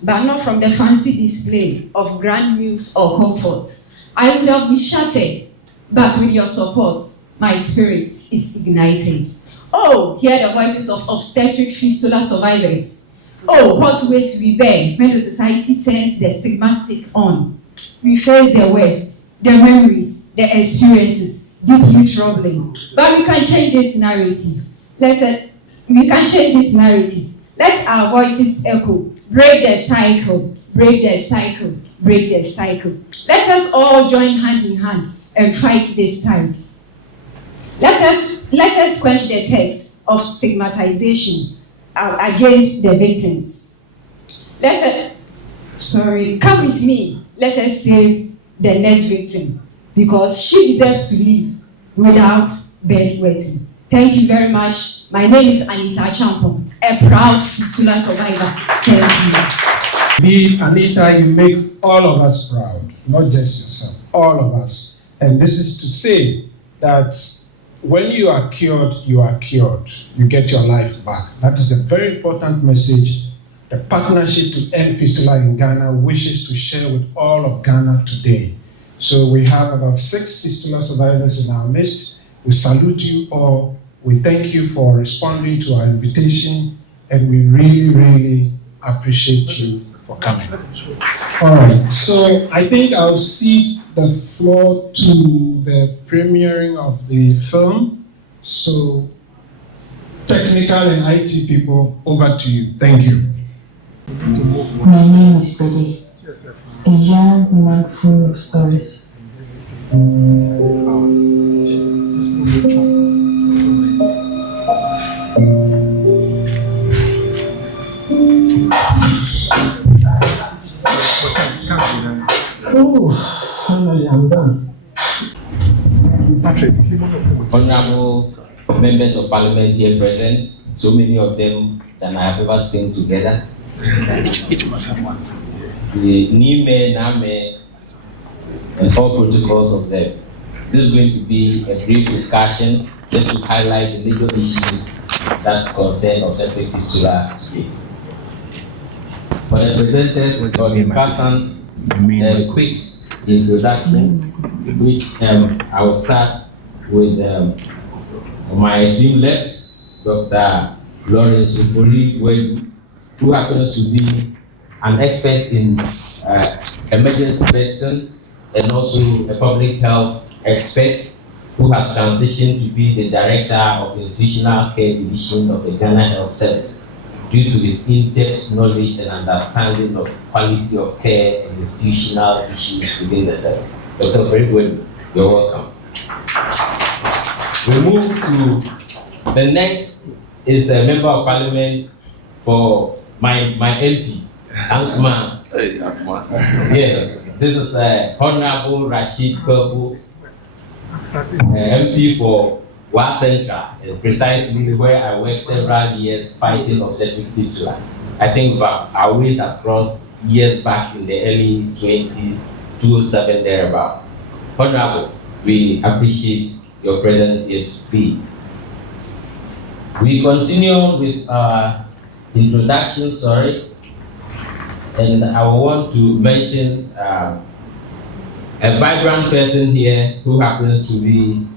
But not from the fancy display of grand meals or comforts. I would have been shattered, but with your support, my spirit is ignited. Oh, hear the voices of obstetric fistula survivors. Oh, what weight we bear when the society turns the stigmatic on. We face the worst, the memories, the experiences, deeply troubling. But we can change this narrative. We can change this narrative. Let our voices echo. Break the cycle, break the cycle, break the cycle. Let us all join hand in hand and fight this tide. Let us quench the thirst of stigmatization against the victims. Come with me. Let us save the next victim, because she deserves to live without bedwetting. Thank you very much. My name is Anita Champon, a proud fistula survivor. Thank you. Anita, you make all of us proud, not just yourself, all of us. And this is to say that when you are cured, you are cured. You get your life back. That is a very important message. The Partnership to End Fistula in Ghana wishes to share with all of Ghana today. So we have about 6 fistula survivors in our midst. We salute you all. We thank you for responding to our invitation, and we really, really appreciate you for coming. All right, so I think I'll cede the floor to the premiering of the film. So, technical and IT people, over to you. Thank you. My name is Betty, a young woman full of stories. I'm done. Honorable members of parliament here present, so many of them that I have ever seen together. The Nime, Name, and all protocols of them. This is going to be a brief discussion just to highlight the legal issues that concern obstetric fistula today. For the presenters or discussants, a quick introduction, which I will start with my extreme left, Dr. Lawrence Ufori, who happens to be an expert in emergency medicine and also a public health expert. who has transitioned to be the Director of Institutional Care Division of the Ghana Health Service due to his in-depth knowledge and understanding of quality of care and institutional issues within the service. Dr. Ferigwe, you're welcome. We move to the next is a Member of Parliament for my MP, Ansman. Hey, Atman. Yes, this is Honorable Rashid Purple, MP for Wa Central, precisely where I worked several years fighting obstetric fistula. I think our ways have crossed years back in the early 2007 thereabout. Honorable, we appreciate your presence here today. We continue with our introduction, and I want to mention a vibrant person here who happens to be,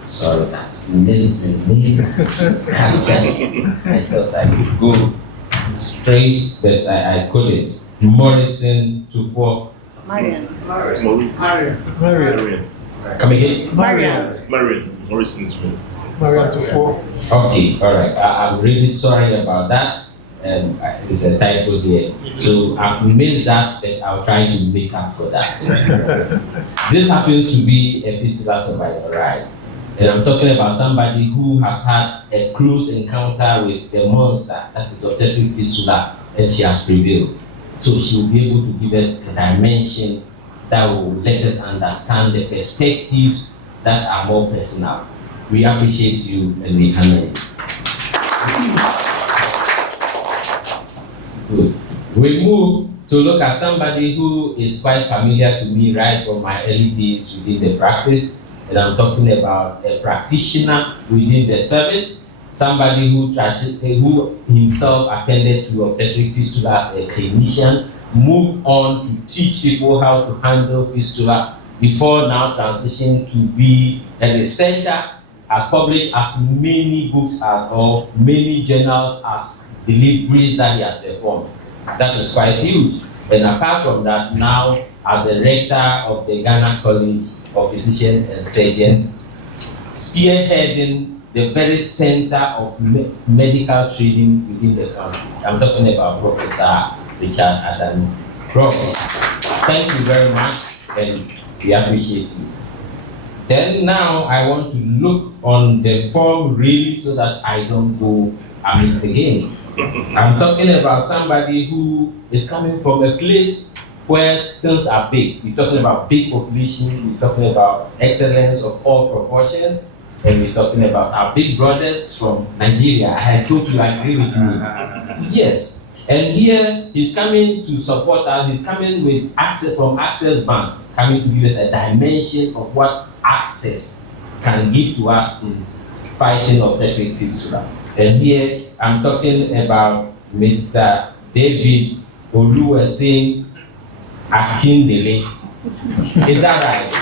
that's missing me. I thought I could go straight, but I couldn't. Morrison Tufo. Marian. Come again? Marian. Morrison is me. Marian Tufo. Okay, all right. I'm really sorry about that. It's a typo here. So I've missed that, but I'll try to make up for that. This happens to be a fistula survivor, right? And I'm talking about somebody who has had a close encounter with the monster, that is obstetric fistula, and she has prevailed. So she will be able to give us a dimension that will let us understand the perspectives that are more personal. We appreciate you and we honor you. Good. We move to look at somebody who is quite familiar to me right from my early days within the practice. And I'm talking about a practitioner within the service, somebody who himself attended to obstetric fistula as a clinician, moved on to teach people how to handle fistula before now transitioning to be a researcher, has published as many books or many journals as deliveries that he has performed. That is quite huge. And apart from that, now as the rector of the Ghana College of Physicians and Surgeons, spearheading the very center of medical training within the country. I'm talking about Professor Richard Adanu. Prof, thank you very much, and we appreciate you. Then now I want to look on the form really so that I don't go amiss again. I'm talking about somebody who is coming from a place where things are big. We're talking about big population, we're talking about excellence of all proportions, and we're talking about our big brothers from Nigeria. I had told you, I agree with me. Yes. And here he's coming to support us. He's coming with access from Access Bank, coming to give us a dimension of what access can give to us in fighting obstetric fistula. And here I'm talking about Mr. David Oluwaseun Akindele. Is that right?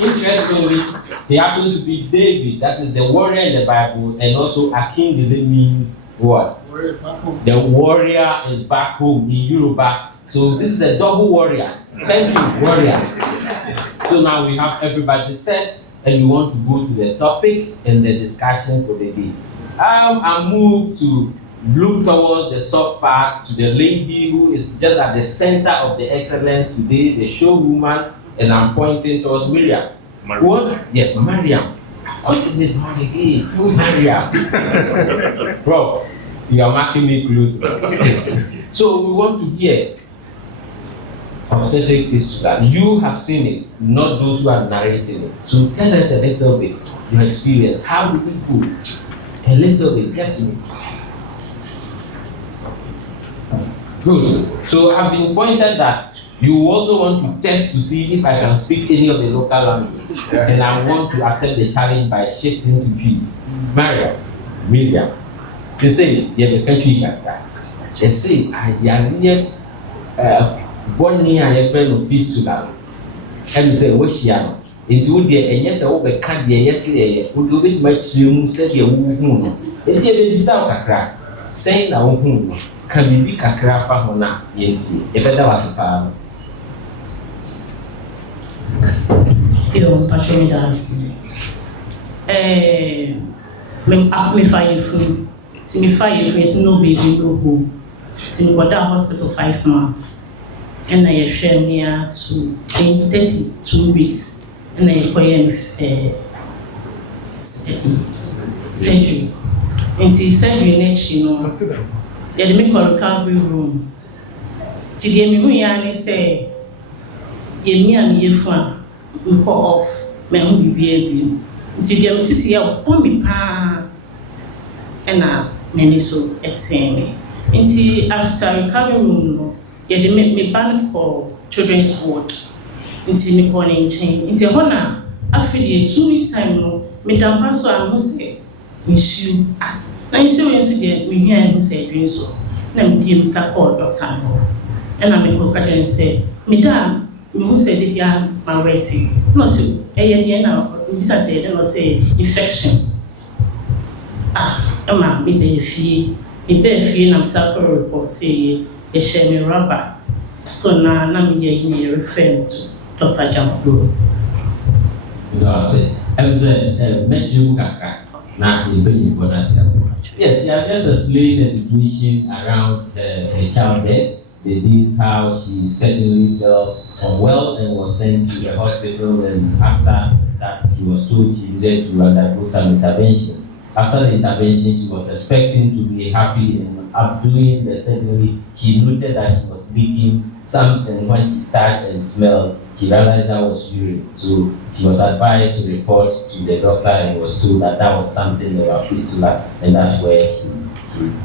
Interestingly, he happens to be David, that is the warrior in the Bible, and also Akindele means what? The warrior is back home in Yoruba. So this is a double warrior. Thank you, warrior. So now we have everybody set, and we want to go to the topic and the discussion for the day. I move to look towards the soft part, to the lady who is just at the center of the excellence today, the show woman, and I'm pointing towards Miriam. What? Yes, Mariam. I've gotten it wrong again. Mariam. Prof, you are marking me close. So we want to hear obstetric fistula. You have seen it, not those who are narrating it. So tell us a little bit your experience. How do we go? A little bit, just me. Good. So I've been pointed that you also want to test to see if I can speak any of the local language. And I want to accept the challenge by shifting to P. Miriam. They say, you have a country like that. They say, I am born near a friend of fistula. And say, what's she? It would be a yes, over can't be a yes, would do it much room, said your wound. It's a bizarre crack. Saying that wound can be kakra famona, yet, if that was a farm. Yo, Patroni dance. Me fire food. Me fire food is no baby no home. To go to hospital 5 months. And I share me to 32 weeks. And I go surgery. And surgery next, you know. Yeah, they make a recovery room. Today, me who yani say, ye me and ye fan, me call off, me who be baby. Today, me tisi ya bombi pa, and many so etene. Until after recovery room, yeah, they make me ban for children's ward. Until me calling chain. Until honor, after 2 weeks time, no, me damn pass so I must say, Monsieur, na issue yensu de we hear him say doing so. Na me dey make call doctor no. And I make go catch say, me da me who say dey ya my waiting. No so dey na me say dey no say infection. Ma me be fie. E be fie na me say report say e share me rubber. So na me refer to Dr. Jambo. That's it. I was mentioning now we bring for that. Yes, she has just explained the situation around her childbirth. This how she suddenly felt unwell and was sent to the hospital. And after that, she was told she needed to undergo some interventions. After the intervention, she was expecting to be happy, and after doing the surgery, she noted that she was leaking something. When she touched and smelled, she realized that was urine. So she was advised to report to the doctor and was told that that was something about fistula, and that's where she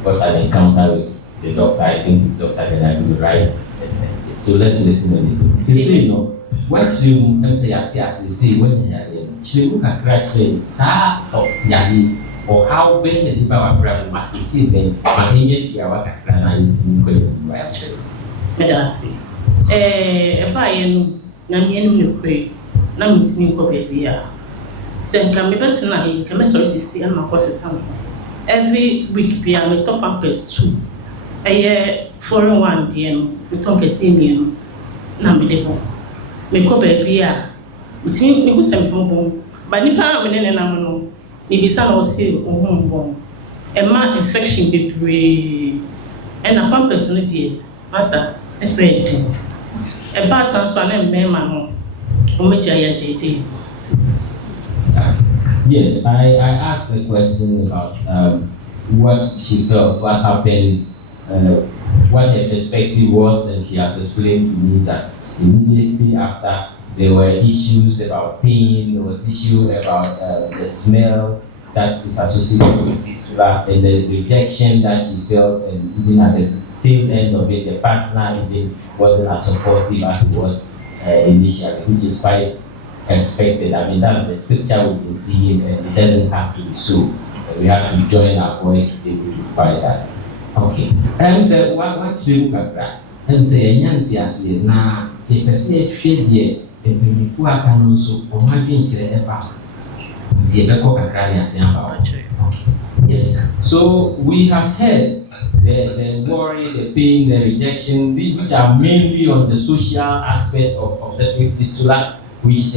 got an encounter with the doctor. I think the doctor can agree, right? So let's listen a little. See, you know, what you say at say when you look at graduate, or how big the people are grabbing my teeth, then my age, you are a clan, Medasi. Na mienu mekwe na mtimi ko baby ya se nka me betina he nka me sorry sisi na makosi sam every week bia me top pampers 2 foreign one dey no me ton kesi mienu na me debo me ko baby ya mtimi me ko sam ko ba ni pa me ne na no ni bisa na o se bon infection bebre and na pampers no dey master pregnant. Yes, I asked the question about what she felt, what happened, what her perspective was, and she has explained to me that immediately after there were issues about pain, there was issue about the smell that is associated with fistula, and the rejection that she felt, and even at the tail end of it, the partner even wasn't as supportive as it was initially, which is quite expected. I mean, that's the picture we've been seeing, and it doesn't have to be so. We have to join our voice to be able to fight that. Okay. And so, what you look at that? And say, Yantias, now, if I say a shade here, and before I can also, or my being to the effort, yes. So, we have heard the worry, the pain, the rejection, which are mainly on the social aspect of obstetric fistula, which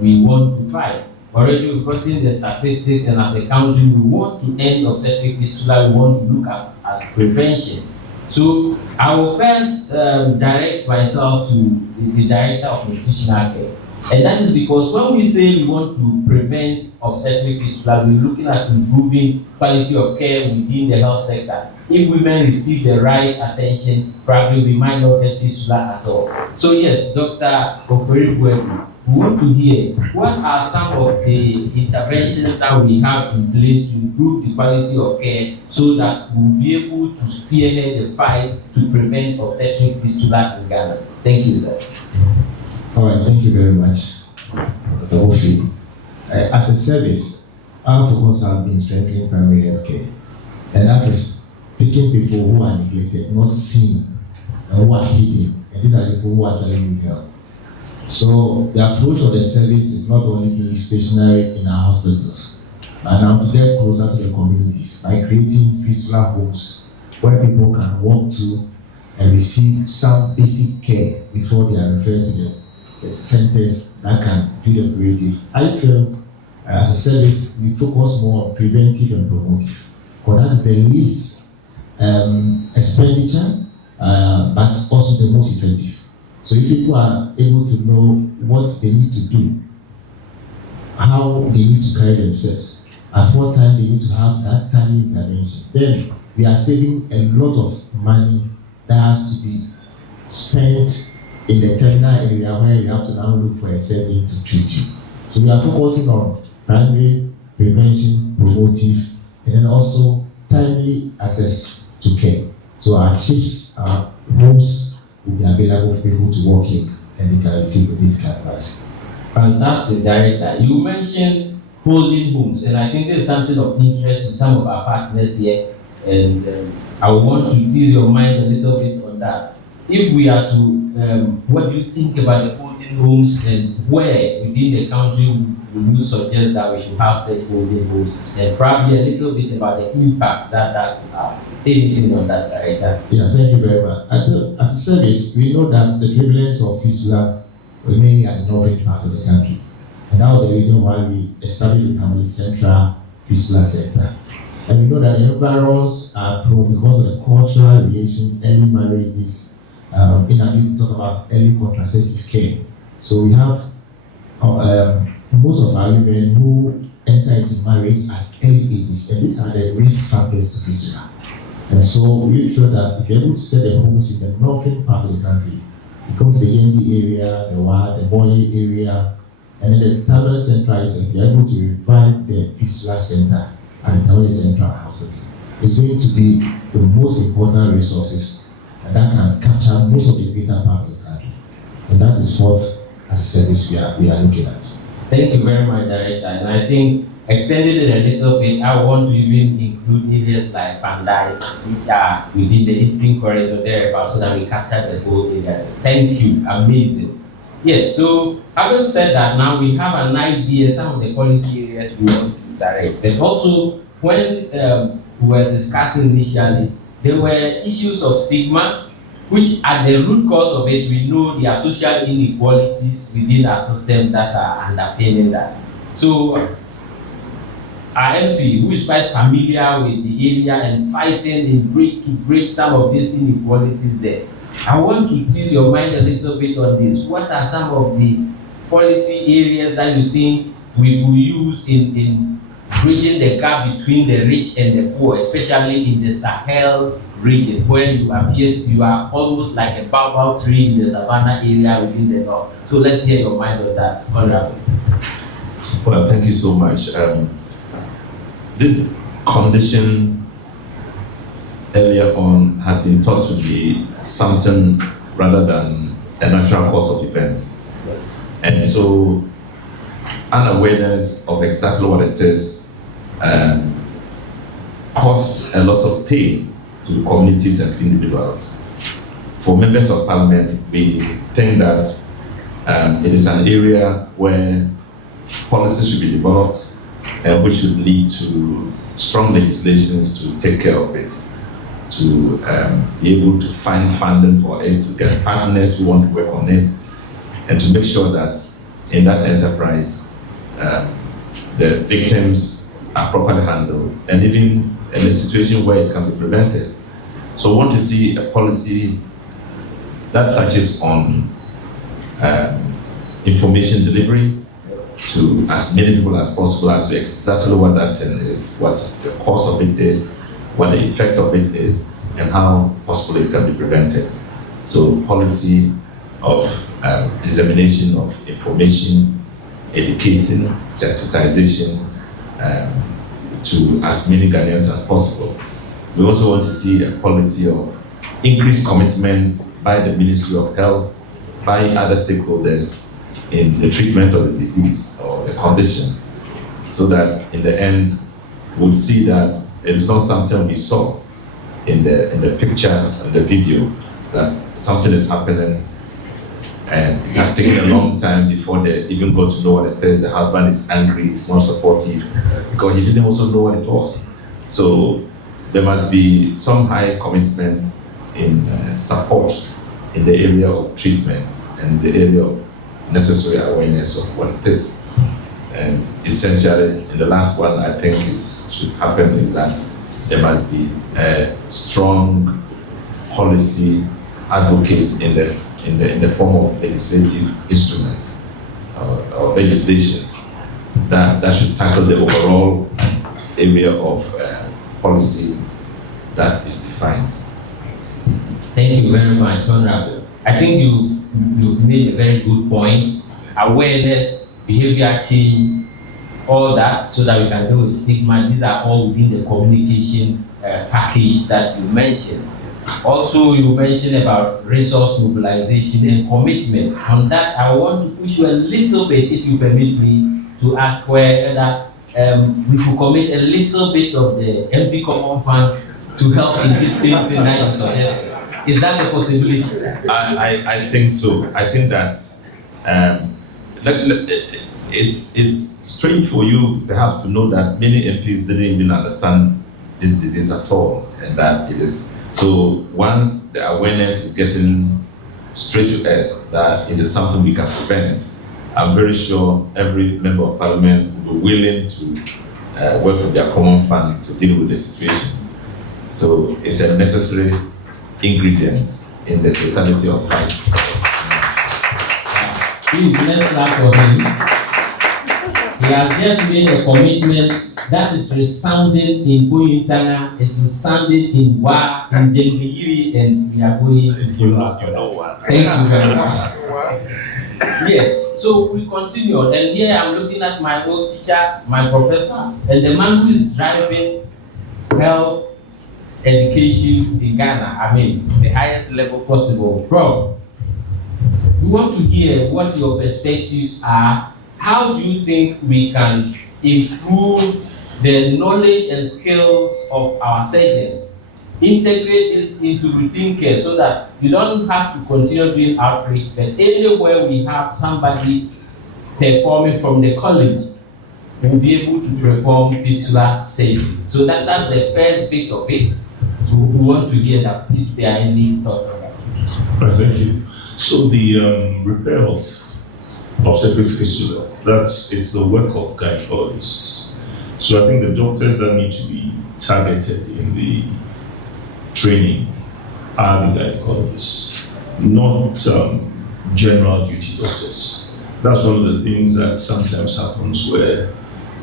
we want to fight. Already we've gotten the statistics, and as a country, we want to end obstetric fistula, we want to look at prevention. So I will first direct myself to the Director of Institutional Care. And that is because when we say we want to prevent obstetric fistula, we're looking at improving quality of care within the health sector. If women receive the right attention, probably we might not get fistula at all. So yes, Dr. Oferi-Kwebu, we want to hear what are some of the interventions that we have in place to improve the quality of care so that we'll be able to spearhead the fight to prevent obstetric fistula in Ghana. Thank you, sir. All right, thank you very much, Dr. Oferi. As a service, our focus has been strengthening primary health care, and that is picking people who are neglected, not seen, and who are hidden, and these are the people who are actually need help. So the approach of the service is not only being stationary in our hospitals, but now to get closer to the communities by creating fistula homes where people can walk to and receive some basic care before they are referred to the centers that can do the curative. I feel as a service, we focus more on preventive and promotive. Because that's the least expenditure, but also the most effective. So if people are able to know what they need to do, how they need to carry themselves, at what time they need to have that timely intervention, then we are saving a lot of money that has to be spent in the terminal area where you have to now look for a surgeon to treat you. So we are focusing on primary, prevention, promotive, and then also timely access to care. So our chiefs, our homes will be available for people to walk in and they can receive this kind of advice. Fantastic, Director. You mentioned holding homes, and I think this is something of interest to some of our partners here, and I want to tease your mind a little bit on that. If we are to, what do you think about the holding homes, and where within the country would you suggest that we should have such holding homes, and probably a little bit about the impact that could have? Anything on that, Director? Yeah, thank you very much. As a service, we know that the prevalence of fistula remains at the northern part of the country. And that was the reason why we established the Family Central Fistula Center. And we know that the environs are prone because of the cultural relation, early marriages, inability to talk about early contraceptive care. So we have most of our women who enter into marriage at early ages, and these are the risk factors to fistula. And so we feel that if you're able to set the homes in the northern part of the country, you come to the Yendi area, the Wa, the Boye area, and then the Tablet Central is if you're able to revive the Fistula Center and the Tablet Central outlets. It's going to be the most important resources that can capture most of the greater part of the country. And that is what, as a service, we are looking at. Thank you very much, Director. And I think extending it a little bit, I want to even include areas like Pandai, which are within the Eastern Corridor thereabouts, so that we capture the whole area. Thank you, amazing. Yes, so having said that, now we have an idea some of the policy areas we want to direct. And also, when we were discussing initially, there were issues of stigma, which at the root cause of it, we know there are social inequalities within our system that are underpinning that. So, our MP, who is quite familiar with the area and fighting to break some of these inequalities there, I want to tease your mind a little bit on this. What are some of the policy areas that you think we will use in bridging the gap between the rich and the poor, especially in the Sahel region, where you are almost like a baobab tree in the savannah area within the north? So let's hear your mind on that, Honorable. Well, thank you so much. This condition earlier on had been thought to be something rather than a natural course of events. And so unawareness of exactly what it is caused a lot of pain to the communities and individuals. For members of parliament, we think that it is an area where policies should be developed which should lead to strong legislations to take care of it, to be able to find funding for it, to get partners who want to work on it, and to make sure that in that enterprise, the victims are properly handled, and even in a situation where it can be prevented. So we want to see a policy that touches on information delivery to as many people as possible as to exactly what that thing is, what the cause of it is, what the effect of it is, and how possibly it can be prevented. So policy of dissemination of information, educating, sensitization to as many Ghanaians as possible. We also want to see a policy of increased commitment by the Ministry of Health, by other stakeholders in the treatment of the disease or the condition, so that in the end, we'll see that it is not something we saw in the picture and the video, that something is happening and it has taken a long time before they even got to know what it is. The husband is angry, he's not supportive, because he didn't also know what it was. So there must be some high commitment in support in the area of treatment and the area of necessary awareness of what it is. And essentially, in the last one, I think should happen is that there must be a strong policy advocacy in the form of legislative instruments or legislations that should tackle the overall area of policy that is defined. Thank you very much, Honorable. I think you've made a very good point. Awareness, behavior change, all that, so that we can deal with stigma. These are all within the communication package that you mentioned. Also, you mentioned about resource mobilization and commitment. On that, I want to push you a little bit, if you permit me, to ask whether we could commit a little bit of the MP Common Fund to help in this same thing that you suggested. Is that a possibility? I think so. I think that it's strange for you perhaps to know that many MPs didn't even understand this disease at all, and that it is. So once the awareness is getting straight to us that it is something we can prevent, I'm very sure every member of parliament will be willing to work with their common fund to deal with the situation. So it's a necessary ingredient in the totality of fights. Please, let's clap for him. He has just made a commitment that is resounding in Boyintana, it's standing in Wa, in Jengiri, and we are going to follow up. Thank you very much. Yes, so we continue, and here I'm looking at my old teacher, my professor, and the man who is driving health education in Ghana, I mean, the highest level possible. Prof, we want to hear what your perspectives are. How do you think we can improve the knowledge and skills of our surgeons? Integrate this into routine care so that you don't have to continue doing outreach, but anywhere we have somebody performing from the college, we'll be able to perform fistula safely. So that's the first bit of it. So we want to hear that if there are any thoughts on that. Right, thank you. So the repair of obstetric fistula, it's the work of gynecologists. So I think the doctors that need to be targeted in the training are the gynecologists, not general duty doctors. That's one of the things that sometimes happens where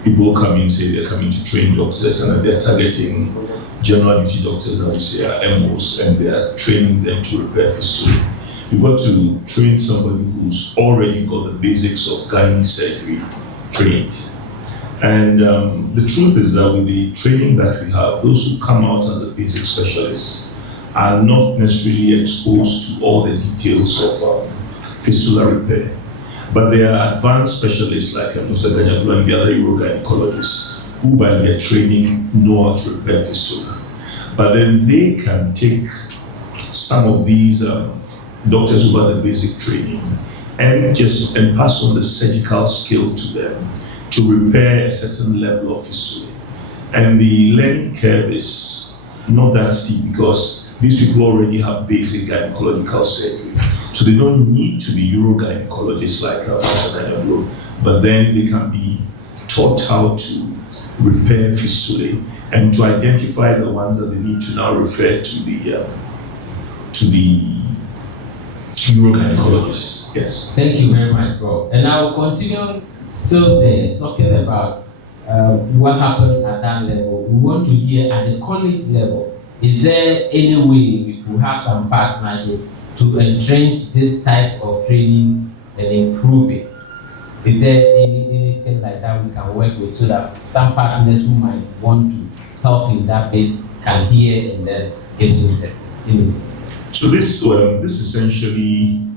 people come in, say they're coming to train doctors, and then they're targeting general duty doctors that we say are MOs, and they are training them to repair fistula. You've got to train somebody who's already got the basics of gynae surgery trained. And the truth is that with the training that we have, those who come out as a basic specialists are not necessarily exposed to all the details of fistula repair. But they are advanced specialists like Dr. Ganyaglo and the other urogynecologists who by their training know how to repair fistula. But then they can take some of these doctors who have the basic training and pass on the surgical skill to them to repair a certain level of fistula. And the learning curve is not that steep because these people already have basic gynecological surgery. So they don't need to be urogynecologists like Dr. Ganyaglo, but then they can be taught how to repair fistulae and to identify the ones that they need to now refer to the urogynecologists. Yes. Thank you very much, Prof. And I will continue still there, talking about what happens at that level. We want to hear at the college level, is there any way we could have some partnership to entrench this type of training and improve it? Is there anything like that we can work with so that some partners who might want to help in that bit can hear and then get interested in it? So this essentially,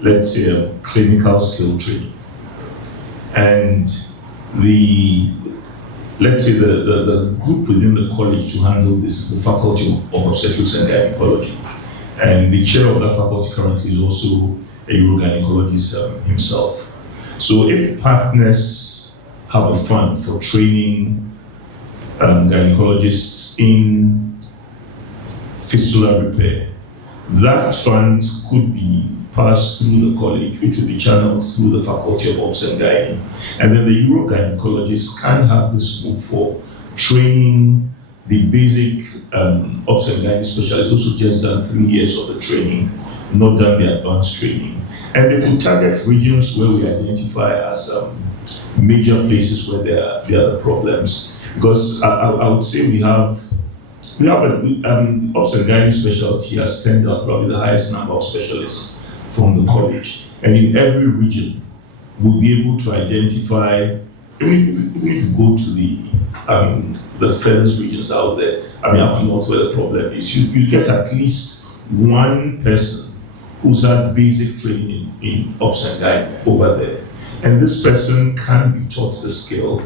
let's say, a clinical skill training. And the group within the college to handle this is the Faculty of Obstetrics and Gynecology. And the chair of that faculty currently is also a urogynecologist himself. So if partners have a fund for training gynecologists in fistula repair, that fund could be pass through the college, which will be channeled through the Faculty of Obs and Gynae. And then the urogynecologists can have this move for training the basic Obs and Gynae specialists, those who just done 3 years of the training, not done the advanced training. And they can target regions where we identify as major places where there are problems. Because I would say we have Obs and Gynae specialty has turned out probably the highest number of specialists from the college. And in every region, we'll be able to identify, even if you go to the furthest regions out there, up north where the problem is, you get at least one person who's had basic training in Obs and Gynae over there. And this person can be taught the skill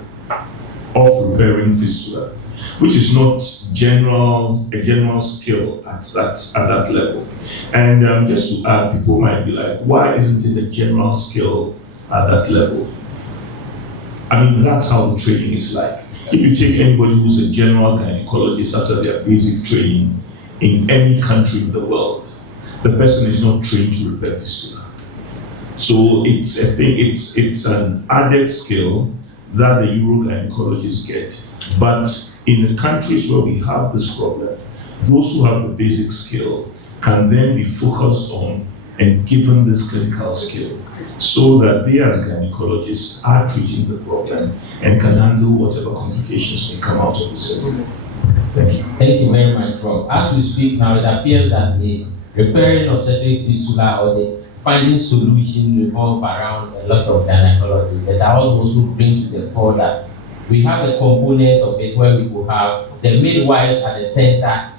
of repairing fistula, which is not a general skill at that level. And just to add, people might be like, why isn't it a general skill at that level? That's how the training is like. If you take anybody who's a general gynecologist after their basic training in any country in the world, the person is not trained to repair fistula. So it's an added skill that the urogynecologists get. But in the countries where we have this problem, those who have the basic skill can then be focused on and given this clinical skill so that they as gynecologists are treating the problem and can handle whatever complications may come out of the surgery. Thank you. Thank you very much, Prof. As we speak now, it appears that the repairing obstetric fistula or the finding solution revolve around a lot of gynecologists. But I also bring to the fore that we have a component of it where we will have the midwives at the center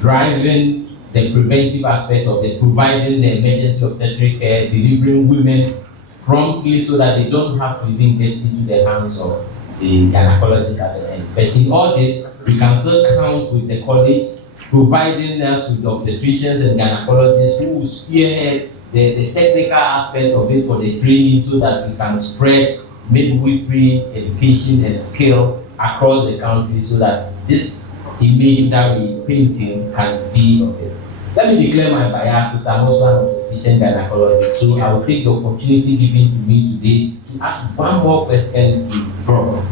driving the preventive aspect of it, providing the emergency obstetric care, delivering women promptly so that they don't have to even get into the hands of the gynecologists at the end. But in all this, we can still count with the college providing us with the obstetricians and gynecologists who will spearhead the technical aspect of it for the training so that we can spread midwifery education and skill across the country so that this image that we're painting can be of it. Let me declare my biases. I'm also an obstetrician gynecologist, so I will take the opportunity given to me today to ask one more question to Prof.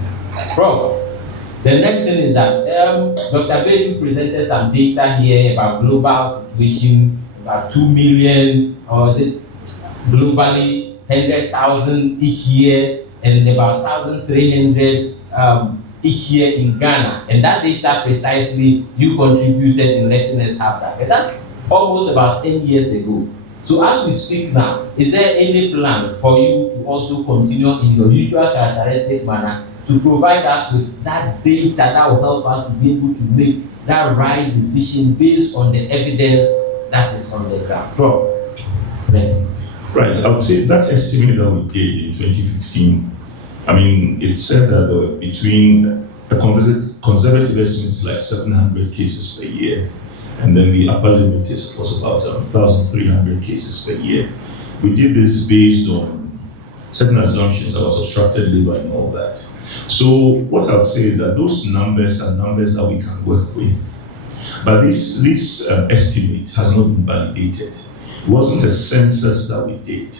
Prof, the next thing is that Dr. Bailey presented some data here about global situation, about 2 million, or is it globally 100,000 each year, and about 1,300 each year in Ghana. And that data precisely you contributed in letting us have that. But that's almost about 10 years ago. So as we speak now, is there any plan for you to also continue in your usual characteristic manner to provide us with that data that will help us to be able to make that right decision based on the evidence that is on the ground? Prof, bless you. Right, I would say that estimate that we did in 2015, it said that there were between a conservative estimate is like 700 cases per year, and then the upper limit was about 1,300 cases per year. We did this based on certain assumptions about obstructed labor and all that. So what I would say is that those numbers are numbers that we can work with, but this estimate has not been validated. It wasn't a census that we did.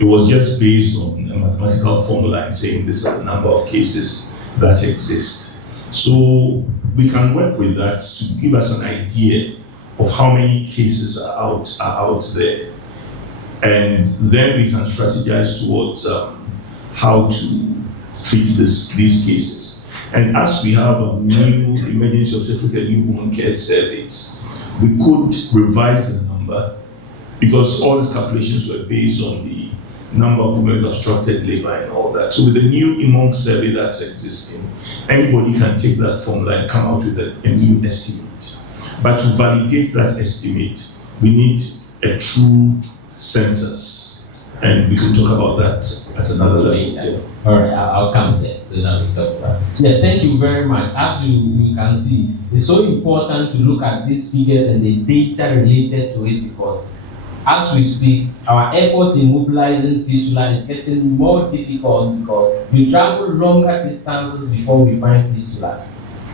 It was just based on a mathematical formula and saying this is the number of cases that exist. So we can work with that to give us an idea of how many cases are out there. And then we can strategize towards how to treat these cases. And as we have a new emergency obstetric and newborn care service, we could revise the number because all these calculations were based on the number of women with obstructed labor and all that. So with the new IMONC survey that's existing, anybody can take that formula and come out with a new estimate. But to validate that estimate, we need a true census. And we can talk about that at another level. Yeah. All right, I'll come there. So now we talk about it. Yes, thank you very much. As you can see, it's so important to look at these figures and the data related to it because as we speak, our efforts in mobilizing fistula is getting more difficult because we travel longer distances before we find fistula.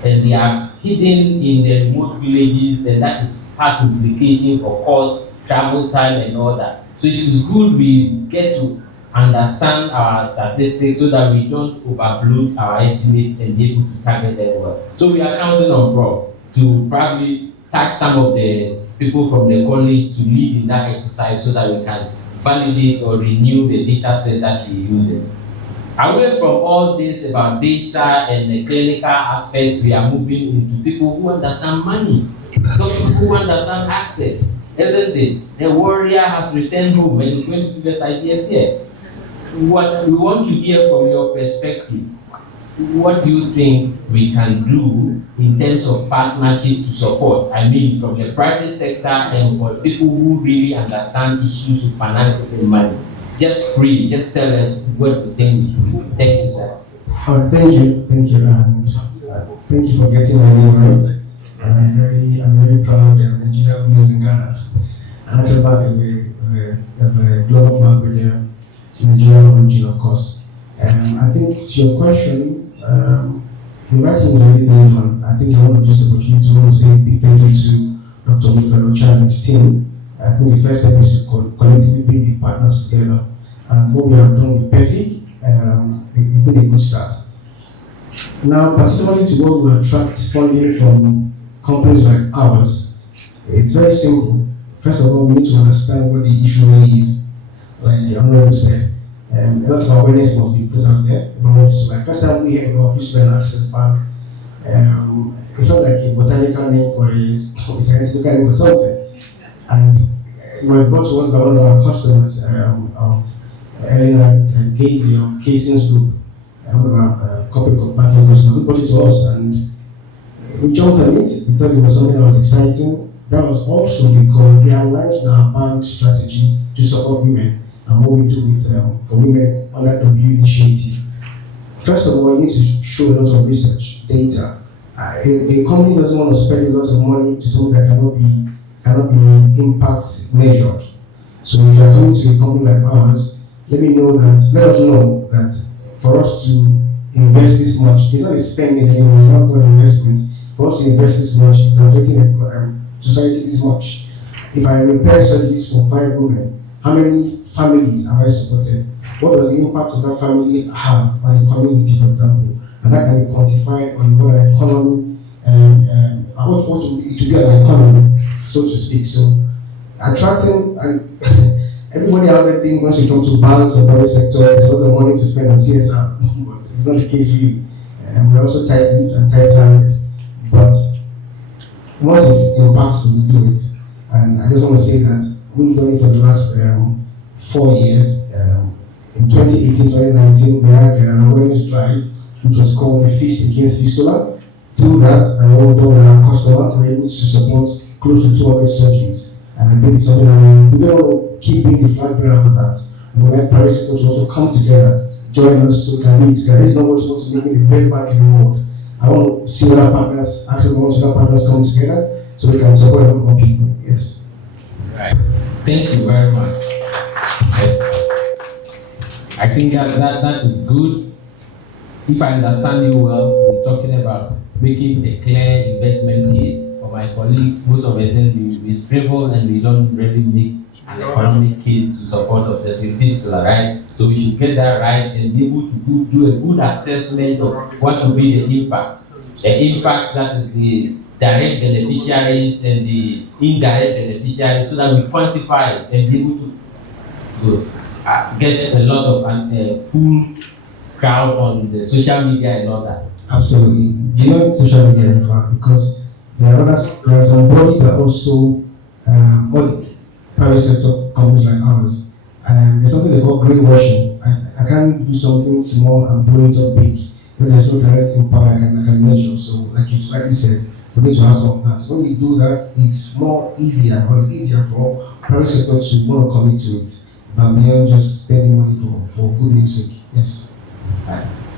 And they are hidden in the remote villages, and that has implication for cost, travel time, and all that. So it is good we get to understand our statistics so that we don't overbloat our estimates and be able to target them well. So we are counting on Prof to probably tax some of the people from the college to lead in that exercise so that we can validate or renew the data set that we're using. Away from all this about data and the clinical aspects, we are moving into people who understand money, people who understand access, isn't it? The warrior has returned home and is going to give us ideas here. What we want to hear from your perspective, what do you think we can do in terms of partnership to support? I mean, from the private sector and for people who really understand issues of finances and money. Just free, just tell us what you think we can do. Thank you, sir. All right, thank you, and thank you for getting my name right. I'm very proud of Nigeria who lives in Ghana, and that's about as a global mark with the Nigerian origin, of course. I think to your question, the writing is already going on. I think I want to use the opportunity to say a big thank you to Dr. Mufero and his team. I think the first step is to collectively bring the partners together. And what we have done with PEFIG, it's been a good start. Now, particularly to what will attract funding from companies like ours, it's very simple. First of all, we need to understand what the issue really is. Like the Honorable said, a lot of awareness must be put out there about fistula. First time we heard about fistula and access bank, it felt like a botanical name for a scientific name for something. And it was brought to us by one of our customers of Elena Casey of Casey's Group, one of our corporate banking customers. We brought it to us and we jumped on it. We thought it was something that was exciting. That was also because they aligns with our bank strategy to support women and what we do with for women under W initiative. First of all, you need to show a lot of research, data. A company doesn't want to spend a lot of money to something that cannot be impact measured. So if you are coming to a company like ours, let us know that for us to invest this much, it's not a spending anymore, it's not good investments. For us to invest this much, it's affecting society this much. If I repair surgeries for 5 women, how many families have I supported? What does the impact of that family have on the community, for example? And that can be quantified on what an economy what it should be an economy, so to speak. So attracting and everybody out there thinks once you talk to banks or private sector, there's a lot of money to spend on CSR, but it's not the case really. We're also tight-lipped and tight-handed. But once it's impactful, we do it. And I just want to say that we've done it for the last 4 years. In 2018, 2019, we had an awareness drive, which was called the Fist Against Fistula. Through that, and all of our customers were able to support close to 200 surgeries. And I think it's something that we don't want to keep being the flag bearer for that. And we like private sector to also come together, join us so we can do it together. This is not what's supposed to make the best bank in the world. I want to see other partners, actually want to see other partners come together so we can support a lot more people. Yes. Right. Thank you very much. I think that is good. If I understand you well, we're talking about making a clear investment case. For my colleagues, most of the time we scribble and we don't really make an economic case to support obstetric fistula, right? So we should get that right and be able to do a good assessment of what will be the impact. The impact that is the direct beneficiaries and the indirect beneficiaries, so that we quantify it and be able to get a lot of full crowd on the social media and all that. Absolutely. Beyond social media, in fact, because there are some bodies that also audit private sector companies like ours. There's something they call greenwashing. I can't do something small and blow it up big. When there's no direct impact I can measure. So, like you rightly said, we need to have some of that. So when we do that, it's easier for private sector to want to commit to it, but beyond just spending money for good music. Yes.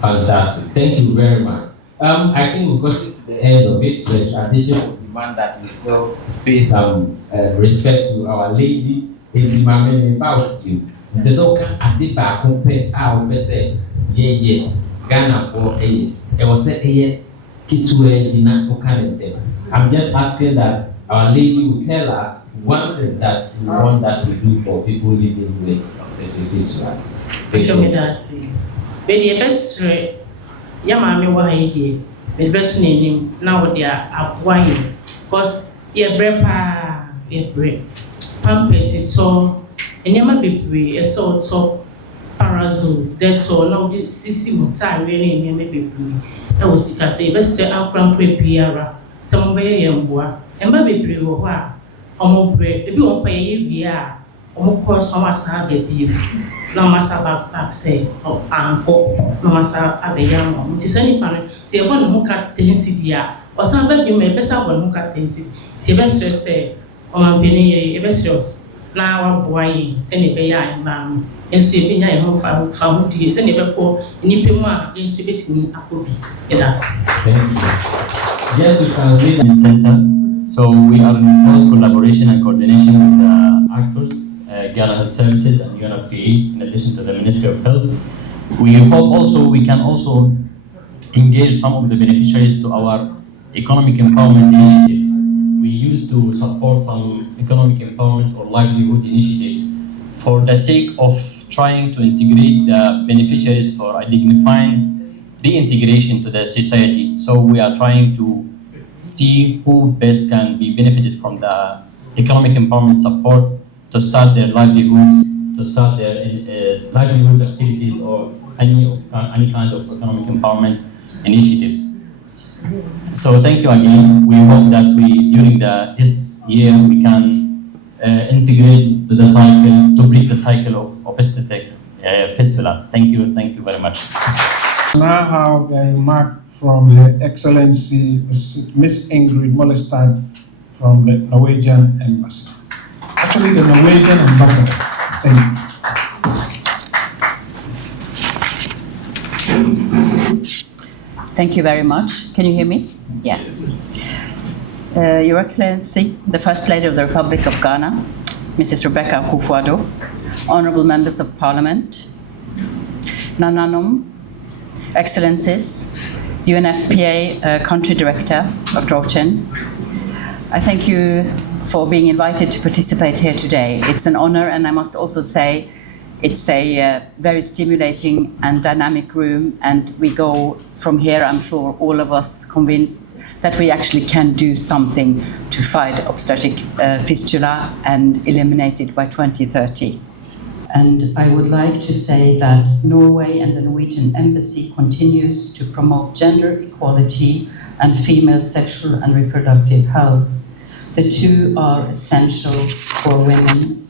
Fantastic. Thank you very much. I think we've got to the end of it. The tradition will demand that we still pay some respect to our lady, Lady Mame about you. There's all kind of debate compared our person. Yeah. Ghana for a year. It was a year. I'm just asking that our lady will tell us one thing that we want that we do for people living with obstetric fistula. Show me that. Baby, the best Yamami Wahidi, the better name now they are wine. Because your brepa, your bread, pampers, it's all, and Yama baby, a sort of parazole, that's all. Now, the Sissy will tie really in your baby. I was sick, I say, best say, I'll cramp Piara, some way young boy, and baby, or almost bread, if you won't pay you, almost course, how much I get you. No massa back say, oh, uncle, no massa abeyam, which is any parent, see a one who cut tendency, or some baby may best have one who cut tendency. Tibester say, oh, my penny, a vessels. Now, boy, send a bay and bam, and sweeping I am found to send a poor, and you pay more in sweeping a copy. Yes, we can read in center. So we are in close collaboration and coordination with the actors. Ghana Health Services and UNFPA, in addition to the Ministry of Health. We hope also we can also engage some of the beneficiaries to our economic empowerment initiatives. We used to support some economic empowerment or livelihood initiatives for the sake of trying to integrate the beneficiaries for dignifying reintegration to the society. So we are trying to see who best can be benefited from the economic empowerment support to start their livelihoods, to start their livelihood activities or any kind of economic empowerment initiatives. So thank you again. We hope that during this year we can integrate the cycle, to break the cycle of obstetric fistula. Thank you very much. Now have a remark from Her Excellency Miss Ingrid Mollestad from the Norwegian Embassy. Actually, the Norwegian ambassador. Thank you. Thank you very much. Can you hear me? Yes. Your Excellency, the First Lady of the Republic of Ghana, Mrs. Rebecca Akufo-Addo, Honorable Members of Parliament, Nananom, Excellencies, UNFPA Country Director, Dr. Ochen, I thank you for being invited to participate here today. It's an honor, and I must also say it's a very stimulating and dynamic room, and we go from here, I'm sure, all of us convinced that we actually can do something to fight obstetric fistula and eliminate it by 2030. And I would like to say that Norway and the Norwegian Embassy continues to promote gender equality and female sexual and reproductive health. The two are essential for women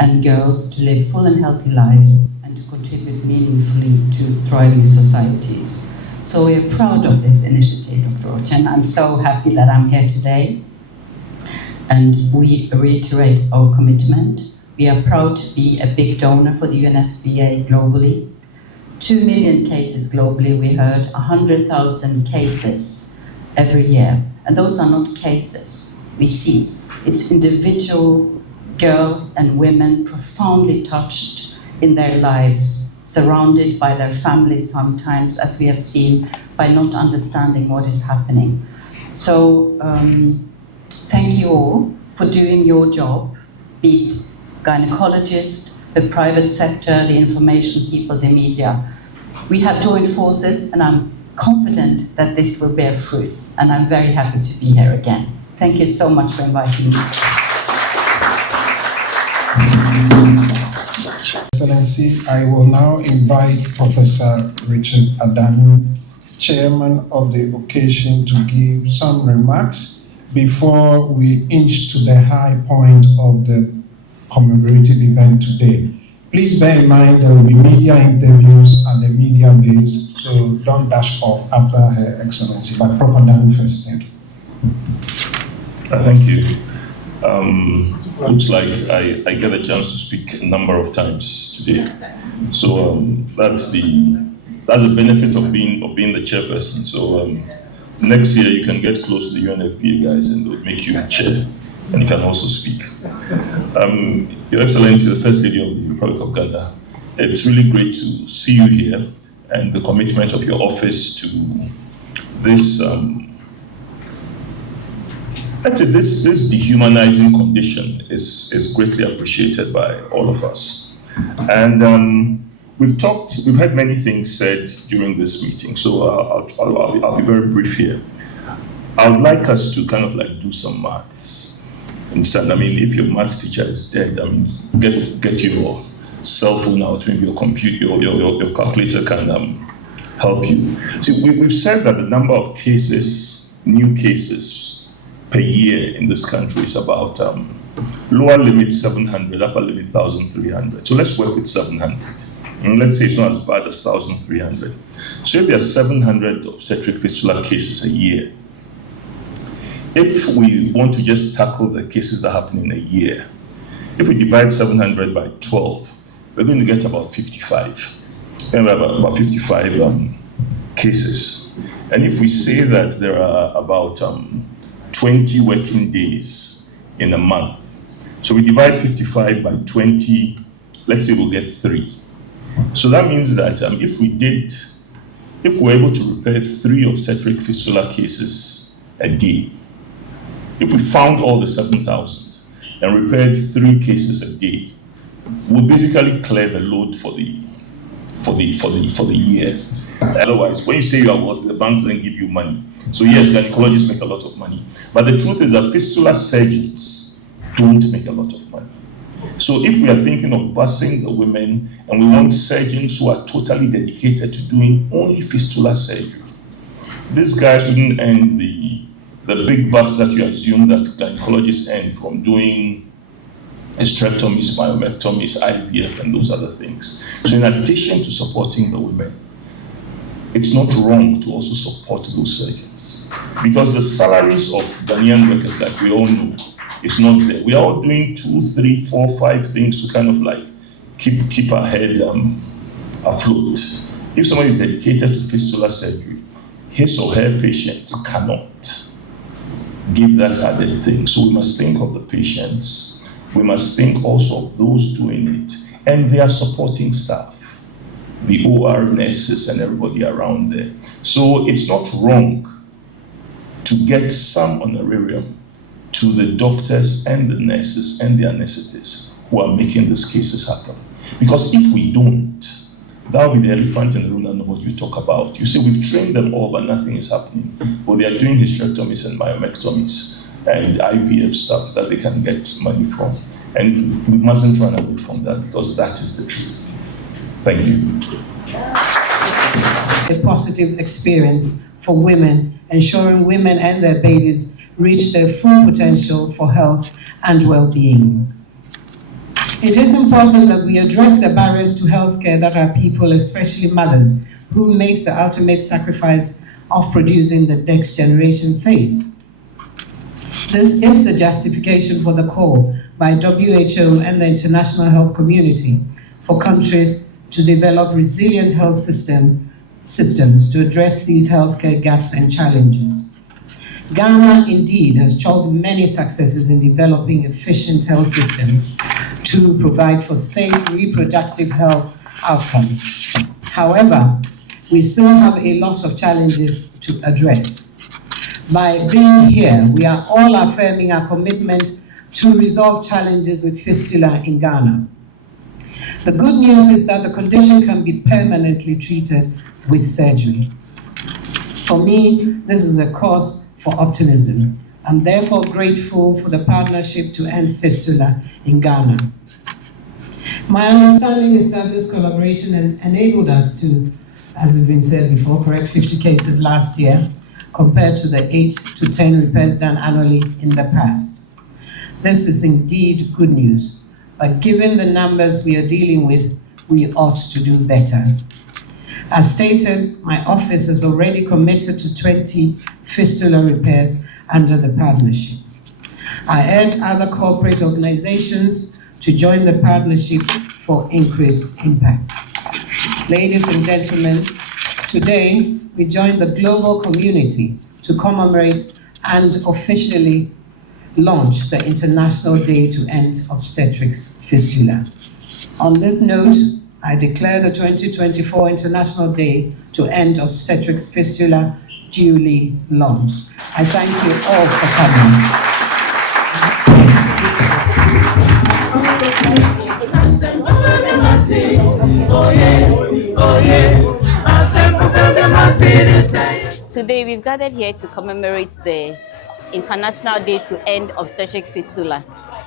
and girls to live full and healthy lives and to contribute meaningfully to thriving societies. So we are proud of this initiative, Dr. Ochen. I'm so happy that I'm here today. And we reiterate our commitment. We are proud to be a big donor for the UNFPA globally. 2 million cases globally, we heard, 100,000 cases every year. And those are not cases. We see it's individual girls and women profoundly touched in their lives, surrounded by their families sometimes, as we have seen, by not understanding what is happening. So thank you all for doing your job, be it gynecologists, the private sector, the information people, the media. We have joined forces, and I'm confident that this will bear fruits, and I'm very happy to be here again. Thank you so much for inviting me. Excellency, I will now invite Professor Richard Adanu, Chairman of the occasion, to give some remarks before we inch to the high point of the commemorative event today. Please bear in mind there will be media interviews at the media base, so don't dash off after Her Excellency. But Prof. Adanu first, thank you. Thank you. Looks like I get a chance to speak a number of times today. So that's the benefit of being the chairperson. So next year you can get close to the UNFPA guys and they'll make you chair, and you can also speak. Your Excellency, the First Lady of the Republic of Ghana, it's really great to see you here and the commitment of your office to this let's say this dehumanizing condition is greatly appreciated by all of us. And we've had many things said during this meeting, so I'll be very brief here. I would like us to kind of like do some maths. Understand? I mean, if your maths teacher is dead, I mean, get your cell phone out, maybe your computer, your calculator can help you. See, we've said that the number of cases, new cases per year in this country is about lower limit 700, upper limit 1,300. So let's work with 700. And let's say it's not as bad as 1,300. So if there are 700 obstetric fistula cases a year, if we want to just tackle the cases that happen in a year, if we divide 700 by 12, we're going to get about 55. About 55 cases. And if we say that there are about 20 working days in a month, so we divide 55 by 20, let's say we'll get 3. So that means that if we're able to repair 3 obstetric fistula cases a day, if we found all the 7,000 and repaired 3 cases a day, we'll basically clear the load for the year. Otherwise, when you say you are wealthy, the bank doesn't give you money. So yes, gynecologists make a lot of money. But the truth is that fistula surgeons don't make a lot of money. So if we are thinking of busing the women and we want surgeons who are totally dedicated to doing only fistula surgery, these guys wouldn't earn the big bucks that you assume that gynecologists earn from doing hysterectomies, myomectomies, IVF, and those other things. So in addition to supporting the women, it's not wrong to also support those surgeons. Because the salaries of Ghanaian workers, like we all know, is not there. We are all doing 2, 3, 4, 5 things to kind of like keep our head afloat. If somebody is dedicated to fistula surgery, his or her patients cannot give that added thing. So we must think of the patients. We must think also of those doing it and their supporting staff, the OR nurses and everybody around there. So it's not wrong to get some honorarium to the doctors and the nurses and the anesthetists who are making these cases happen. Because if we don't, that will be the elephant in the room that nobody will talk about. You see, we've trained them all, but nothing is happening. But they are doing hysterectomies and myomectomies and IVF stuff that they can get money from. And we mustn't run away from that because that is the truth. Thank you. A positive experience for women, ensuring women and their babies reach their full potential for health and well-being. It is important that we address the barriers to healthcare that our people, especially mothers, who make the ultimate sacrifice of producing the next generation face. This is the justification for the call by WHO and the international health community for countries to develop resilient health systems to address these healthcare gaps and challenges. Ghana indeed has chalked many successes in developing efficient health systems to provide for safe reproductive health outcomes. However, we still have a lot of challenges to address. By being here, we are all affirming our commitment to resolve challenges with fistula in Ghana. The good news is that the condition can be permanently treated with surgery. For me, this is a cause for optimism. I'm therefore grateful for the partnership to end fistula in Ghana. My understanding is that this collaboration enabled us to, as has been said before, correct 50 cases last year, compared to the 8 to 10 repairs done annually in the past. This is indeed good news, but given the numbers we are dealing with, we ought to do better. As stated, my office is already committed to 20 fistula repairs under the partnership. I urge other corporate organizations to join the partnership for increased impact. Ladies and gentlemen, today we join the global community to commemorate and officially launch the International Day to End Obstetrics Fistula. On this note, I declare the 2024 International Day to End Obstetrics Fistula duly launched. I thank you all for coming. Today, we've gathered here to commemorate the International Day to End Obstetric Fistula.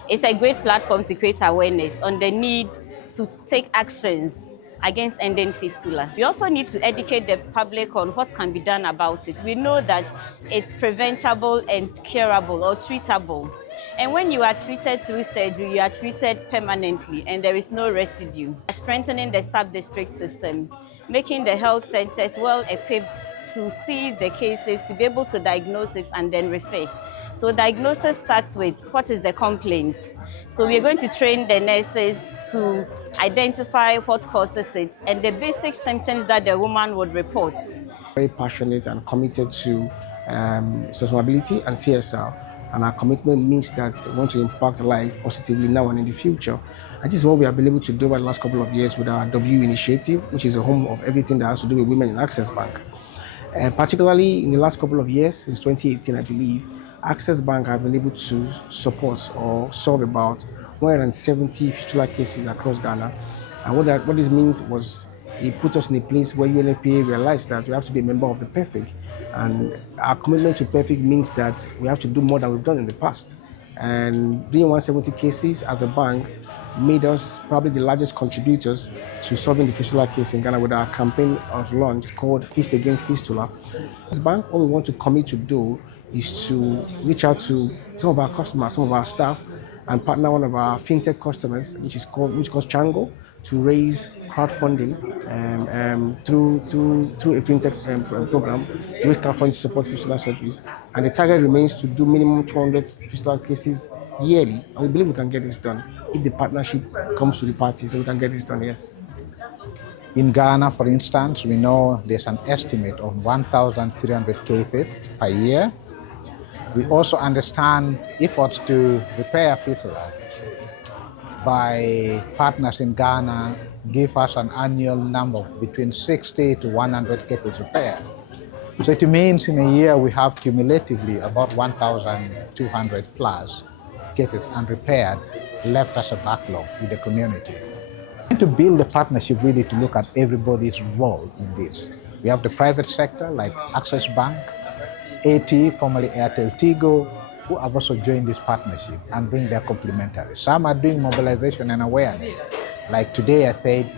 It's a great platform to create awareness on the need to take actions against ending fistula. We also need to educate the public on what can be done about it. We know that it's preventable and curable or treatable. And when you are treated through surgery, you are treated permanently and there is no residue. Strengthening the sub-district system, making the health centers well equipped to see the cases, to be able to diagnose it and then refer. So diagnosis starts with what is the complaint. So we're going to train the nurses to identify what causes it and the basic symptoms that the woman would report. Very passionate and committed to sustainability and CSR. And our commitment means that we want to impact life positively now and in the future. And this is what we have been able to do over the last couple of years with our W initiative, which is a home of everything that has to do with women in Access Bank. And particularly in the last couple of years, since 2018, I believe, Access Bank have been able to support or solve about 170 fistula cases across Ghana. And what this means was it put us in a place where UNFPA realized that we have to be a member of the PEFIG. And our commitment to PEFIG means that we have to do more than we've done in the past. And doing 170 cases as a bank made us probably the largest contributors to solving the fistula case in Ghana with our campaign of launch called Fist Against Fistula. As a bank, what we want to commit to do is to reach out to some of our customers, some of our staff, and partner one of our fintech customers, which calls Chango, to raise crowdfunding through a fintech program, raise crowdfunding to support fistula surgeries. And the target remains to do minimum 200 fistula cases yearly. And we believe we can get this done if the partnership comes to the party, so we can get this done, yes. In Ghana, for instance, we know there's an estimate of 1,300 cases per year. We also understand efforts to repair fistula by partners in Ghana give us an annual number of between 60 to 100 cases repaired. So it means in a year we have cumulatively about 1,200 plus cases unrepaired left as a backlog in the community. To build a partnership really to look at everybody's role in this. We have the private sector like Access Bank, AT, formerly Airtel Tigo, who have also joined this partnership and bring their complementary. Some are doing mobilization and awareness. Like today I said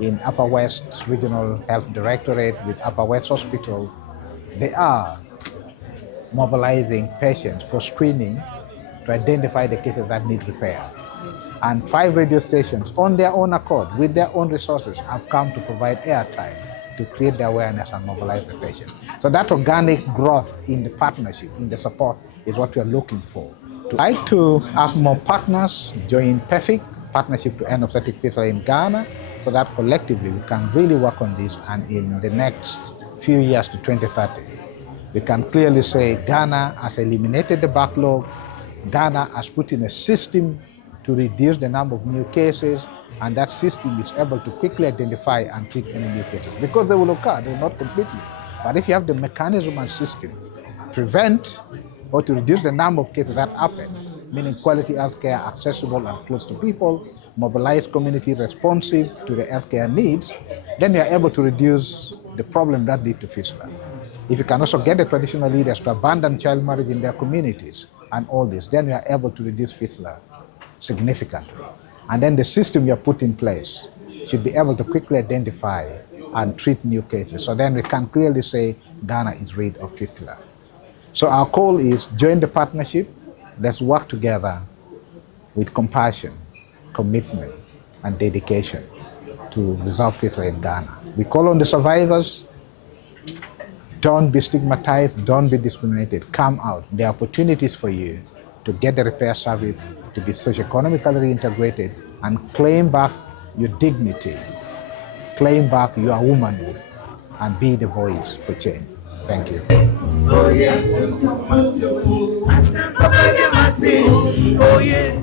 in Upper West Regional Health Directorate with Upper West Hospital, they are mobilizing patients for screening to identify the cases that need repair. And 5 radio stations on their own accord, with their own resources, have come to provide airtime to create the awareness and mobilize the patient. So that organic growth in the partnership, in the support, is what we are looking for. I'd like to have more partners join PEFIG, Partnership to End Obstetric Fistula in Ghana, so that collectively we can really work on this, and in the next few years to 2030, we can clearly say Ghana has eliminated the backlog, Ghana has put in a system to reduce the number of new cases, and that system is able to quickly identify and treat any new cases. Because they will occur, they will not completely. But if you have the mechanism and system to prevent or to reduce the number of cases that happen, meaning quality healthcare accessible and close to people, mobilize community responsive to the healthcare needs, then you are able to reduce the problem that lead to fistula. If you can also get the traditional leaders to abandon child marriage in their communities and all this, then you are able to reduce fistula significantly. And then the system you have put in place should be able to quickly identify and treat new cases. So then we can clearly say Ghana is rid of fistula. So our call is join the partnership. Let's work together with compassion, commitment, and dedication to resolve fistula in Ghana. We call on the survivors. Don't be stigmatized, don't be discriminated. Come out. There are opportunities for you to get the repair service, to be socio-economically reintegrated, and claim back your dignity, claim back your womanhood, and be the voice for change. Thank you. Oh yes. Oh yeah.